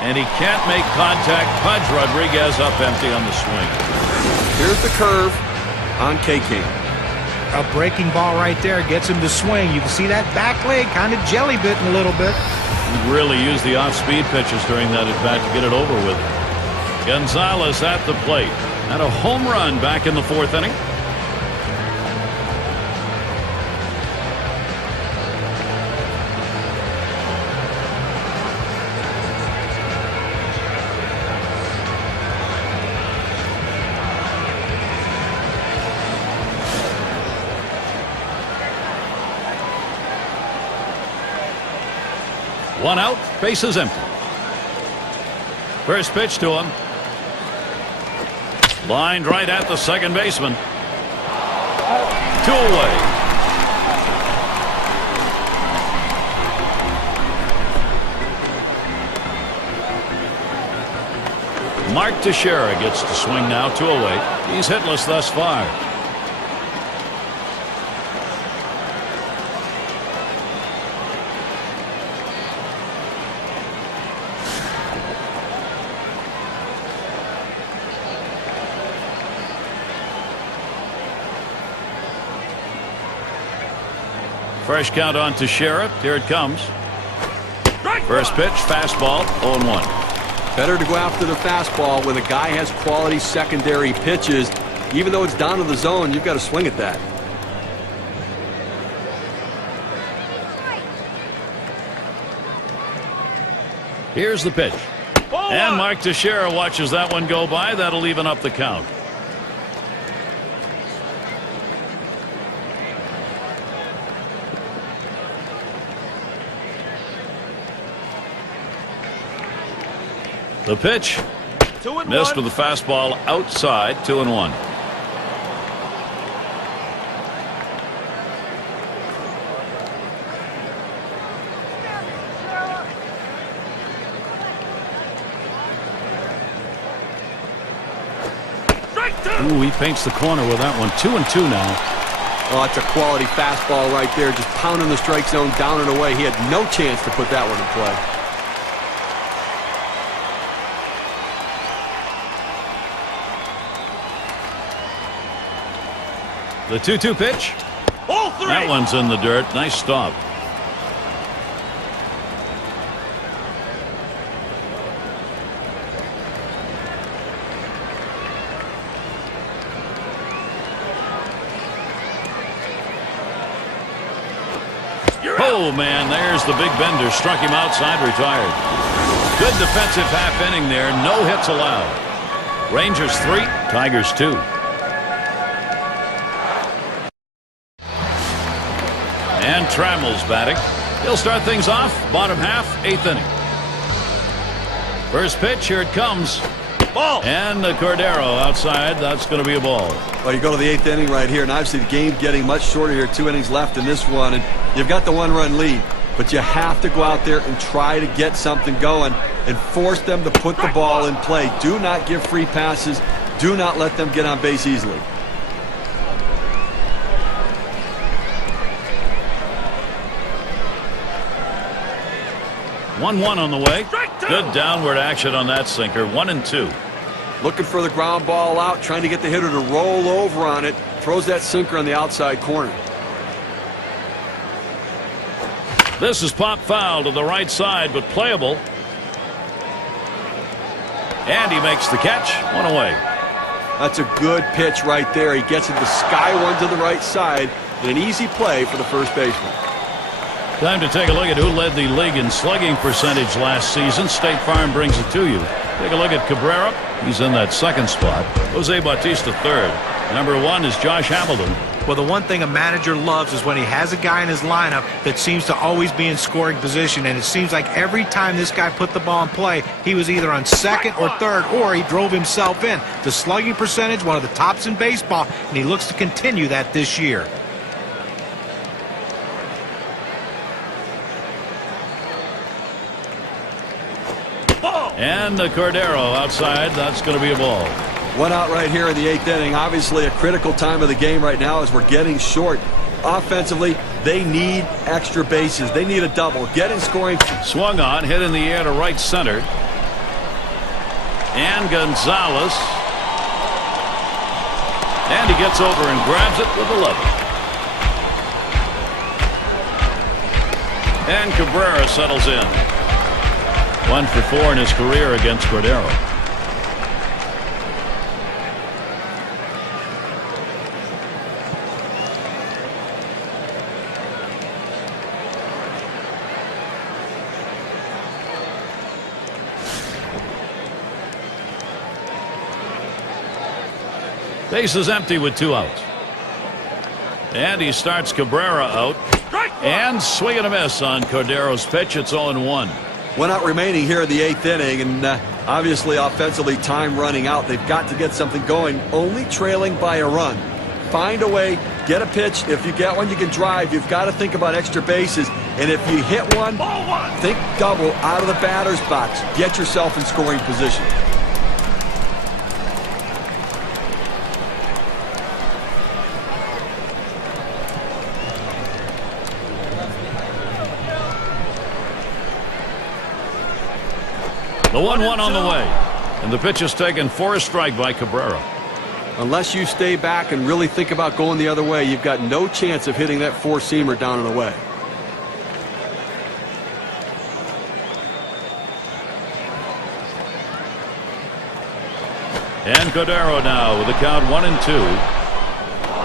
And he can't make contact. Punch Rodriguez up empty on the swing. Here's the curve on K-King. A breaking ball right there gets him to swing. You can see that back leg kind of jelly bitten a little bit. He really used the off-speed pitches during that at-bat to get it over with. Gonzalez at the plate. Had a home run back in the fourth inning. One out, bases empty. First pitch to him. Lined right at the second baseman. 2 away. Mark Teixeira gets to swing now, 2 away. He's hitless thus far. Fresh count on Teixeira. Here it comes. First pitch, fastball, 0-1. Better to go after the fastball when a guy has quality secondary pitches. Even though it's down to the zone, you've got to swing at that. Here's the pitch. And Mark Teixeira watches that one go by. That'll even up the count. The pitch. Missed with the fastball outside, 2-1. Ooh, he paints the corner with that one. 2-2 now. Oh, it's a quality fastball right there. Just pounding the strike zone down and away. He had no chance to put that one in play. The 2-2 pitch. That one's in the dirt. Nice stop. Oh, man, there's the big bender. Struck him outside, retired. Good defensive half inning there. No hits allowed. Rangers 3, Tigers 2. And Trammell's batting. He'll start things off. Bottom half, 8th inning. First pitch, here it comes. Ball. And the Cordero outside. That's going to be a ball. Well, you go to the 8th inning right here, and obviously the game getting much shorter here. 2 innings left in this one, and you've got the 1-run lead. But you have to go out there and try to get something going and force them to put the ball in play. Do not give free passes. Do not let them get on base easily. One on the way. Good downward action on that sinker. 1-2. Looking for the ground ball out, trying to get the hitter to roll over on it. Throws that sinker on the outside corner. This is pop foul to the right side, but playable. And he makes the catch. 1 away. That's a good pitch right there. He gets it the sky one to the right side. And an easy play for the first baseman. Time to take a look at who led the league in slugging percentage last season. State Farm brings it to you. Take a look at Cabrera. He's in that second spot. Jose Bautista third. Number 1 is Josh Hamilton. Well, the one thing a manager loves is when he has a guy in his lineup that seems to always be in scoring position, and it seems like every time this guy put the ball in play, he was either on second or third, or he drove himself in. The slugging percentage, one of the tops in baseball, and he looks to continue that this year. And the Cordero outside. That's going to be a ball. One out right here in the 8th inning. Obviously a critical time of the game right now as we're getting short. Offensively, they need extra bases. They need a double. Get in scoring. Swung on, hit in the air to right center. And Gonzalez. And he gets over and grabs it with the left. And Cabrera settles in. 1 for 4 in his career against Cordero. Base is empty with 2 outs. And he starts Cabrera out. And swing and a miss on Cordero's pitch. It's 0-1. 1 out remaining here in the 8th inning, and obviously offensively time running out. They've got to get something going, only trailing by a run. Find a way, get a pitch. If you get one, you can drive. You've got to think about extra bases, and if you hit one, think double out of the batter's box. Get yourself in scoring position. The 1-1 on the way. And the pitch is taken for a strike by Cabrera. Unless you stay back and really think about going the other way, you've got no chance of hitting that four-seamer down and away. And Cordero now with the count 1-2.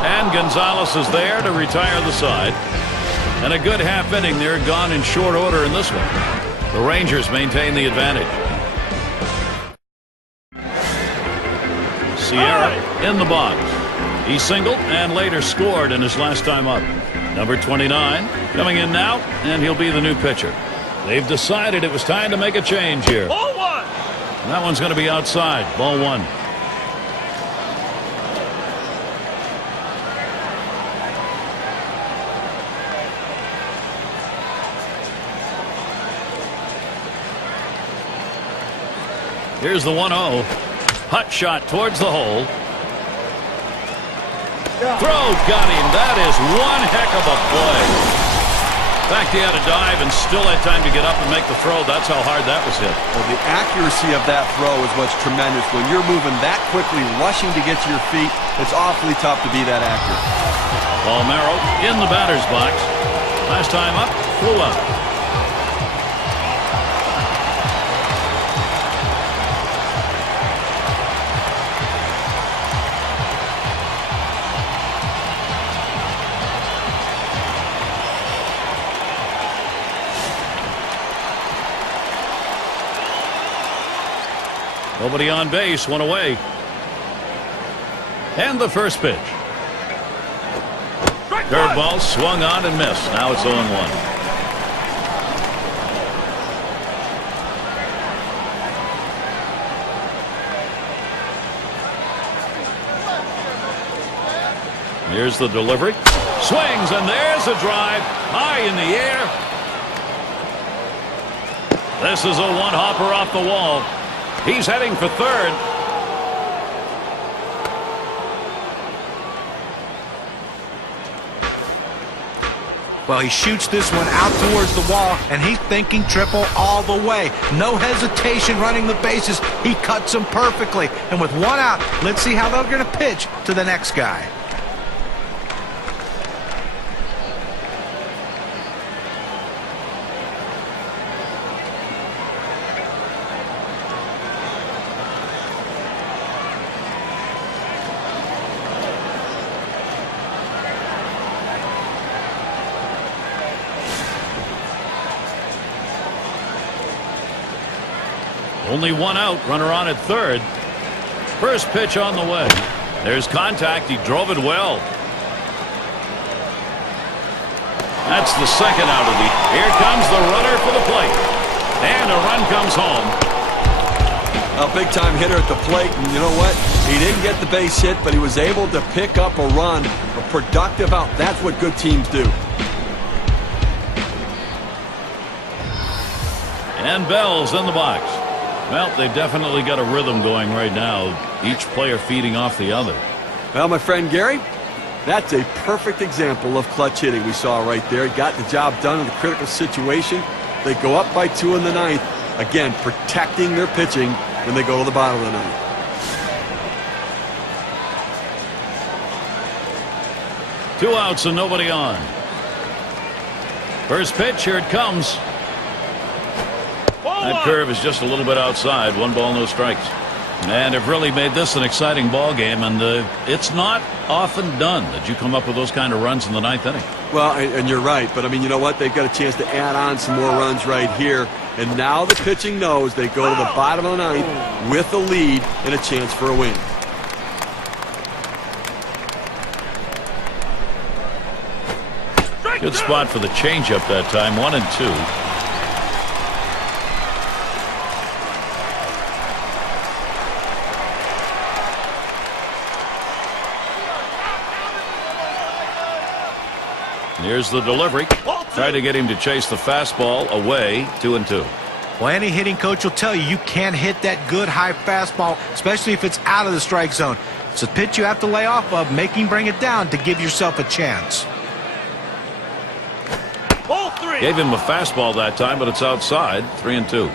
And Gonzalez is there to retire the side. And a good half inning there gone in short order in this one. The Rangers maintain the advantage. Sierra in the box. He singled and later scored in his last time up. Number 29 coming in now, and he'll be the new pitcher. They've decided it was time to make a change here. Ball 1. And that one's going to be outside. Ball 1. Here's the 1-0. Hot shot towards the hole. Throw got him. That is one heck of a play. In fact, he had to dive and still had time to get up and make the throw. That's how hard that was hit. Well, the accuracy of that throw is what's tremendous. When you're moving that quickly, rushing to get to your feet, it's awfully tough to be that accurate. Palmeiro in the batter's box. Last time up, flew up. Nobody on base, one away. And the first pitch. Curveball swung on and missed. Now it's 0-1. Here's the delivery. Swings, and there's a drive. High in the air. This is a one-hopper off the wall. He's heading for third. Well, he shoots this one out towards the wall, and he's thinking triple all the way. No hesitation running the bases. He cuts them perfectly. And with one out, let's see how they're going to pitch to the next guy. Only one out, runner on at third. First pitch on the way. There's contact. He drove it well. That's the second out of the. Here comes the runner for the plate. And a run comes home. A big-time hitter at the plate, and you know what? He didn't get the base hit, but he was able to pick up a run, a productive out. That's what good teams do. And Bell's in the box. Well, they've definitely got a rhythm going right now, each player feeding off the other. Well, my friend Gary, that's a perfect example of clutch hitting we saw right there. He got the job done in a critical situation. They go up by 2 in the ninth. Again, protecting their pitching when they go to the bottom of the ninth. Two outs and nobody on. First pitch, here it comes. That curve is just a little bit outside. 1 ball, no strikes. And have really made this an exciting ball game, and it's not often done that you come up with those kind of runs in the ninth inning. Well, and you're right, but I mean, you know what? They've got a chance to add on some more runs right here, and now the pitching knows they go to the bottom of the ninth with a lead and a chance for a win. Good spot for the changeup that time. 1-2. Here's the delivery. Try to get him to chase the fastball away. 2-2. Well, any hitting coach will tell you can't hit that good high fastball, especially if it's out of the strike zone. It's a pitch you have to lay off of, make him bring it down to give yourself a chance. Gave him a fastball that time, but it's outside. 3-2.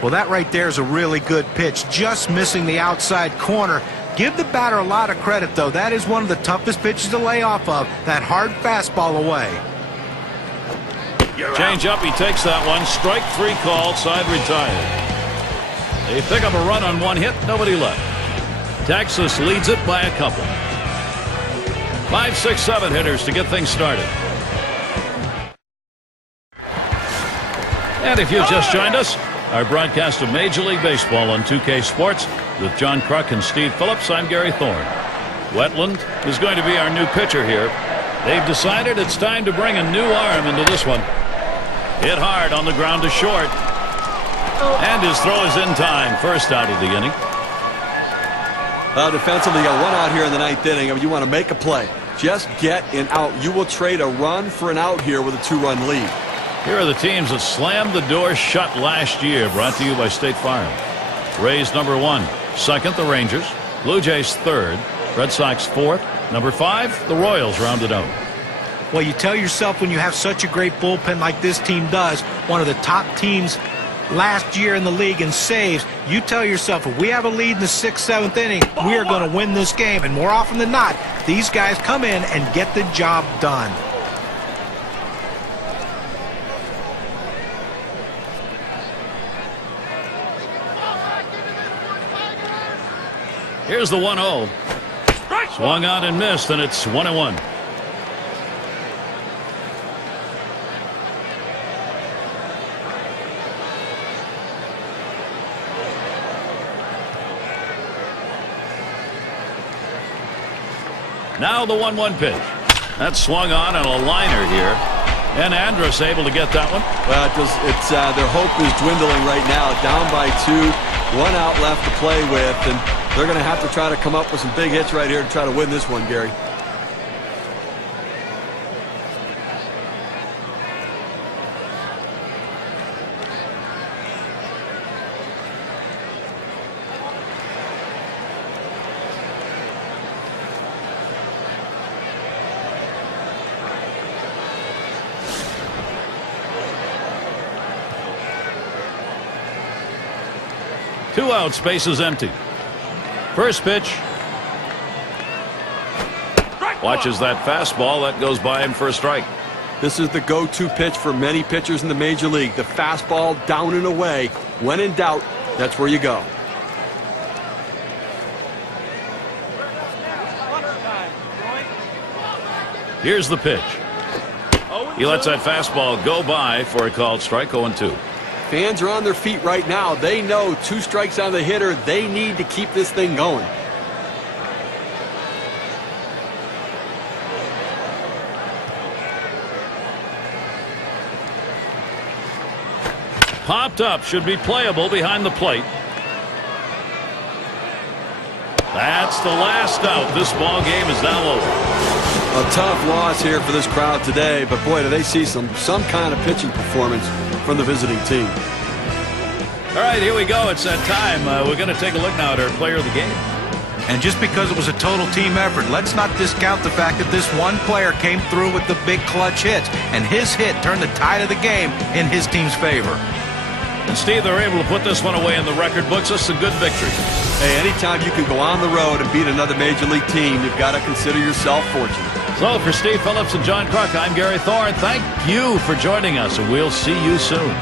Well, that right there is a really good pitch, just missing the outside corner. Give the batter a lot of credit, though. That is one of the toughest pitches to lay off of, that hard fastball away. Change up, he takes that one. Strike 3 called, side retired. They pick up a run on 1 hit, nobody left. Texas leads it by a couple. 5, 6, 7 hitters to get things started. And if you've just joined us, our broadcast of Major League Baseball on 2K Sports with John Kruk and Steve Phillips. I'm Gary Thorne. Wetland is going to be our new pitcher here. They've decided it's time to bring a new arm into this one. Hit hard on the ground to short. And his throw is in time. First out of the inning. Defensively, you got 1 out here in the ninth inning. I mean, you want to make a play. Just get an out. You will trade a run for an out here with a 2-run lead. Here are the teams that slammed the door shut last year. Brought to you by State Farm. Rays number 1. Second, the Rangers. Blue Jays third. Red Sox fourth. Number 5, the Royals rounded out. Well, you tell yourself when you have such a great bullpen like this team does, one of the top teams last year in the league in saves, you tell yourself if we have a lead in the 6th, 7th inning, we are going to win this game. And more often than not, these guys come in and get the job done. Here's the 1-0. Swung out and missed, and it's 1-1. Now the 1-1 pitch. That's swung on and a liner here. And Andrus able to get that one. Well, their hope is dwindling right now. Down by 2. 1 out left to play with, and they're going to have to try to come up with some big hits right here to try to win this one, Gary. Two out, space is empty. First pitch. Watches that fastball. That goes by him for a strike. This is the go-to pitch for many pitchers in the major league. The fastball down and away. When in doubt, that's where you go. Here's the pitch. He lets that fastball go by for a called strike. 0-2. Fans are on their feet right now. They know 2 strikes on the hitter. They need to keep this thing going. Popped up, should be playable behind the plate. That's the last out. This ball game is now over. A tough loss here for this crowd today, but boy, do they see some kind of pitching performance from the visiting team. All right, here we go. It's that time. We're going to take a look now at our player of the game. And just because it was a total team effort, let's not discount the fact that this one player came through with the big clutch hits, and his hit turned the tide of the game in his team's favor. And Steve, they're able to put this one away in the record books. This is a good victory. Hey, anytime you can go on the road and beat another major league team, you've got to consider yourself fortunate. So for Steve Phillips and John Kruk, I'm Gary Thorne. Thank you for joining us, and we'll see you soon.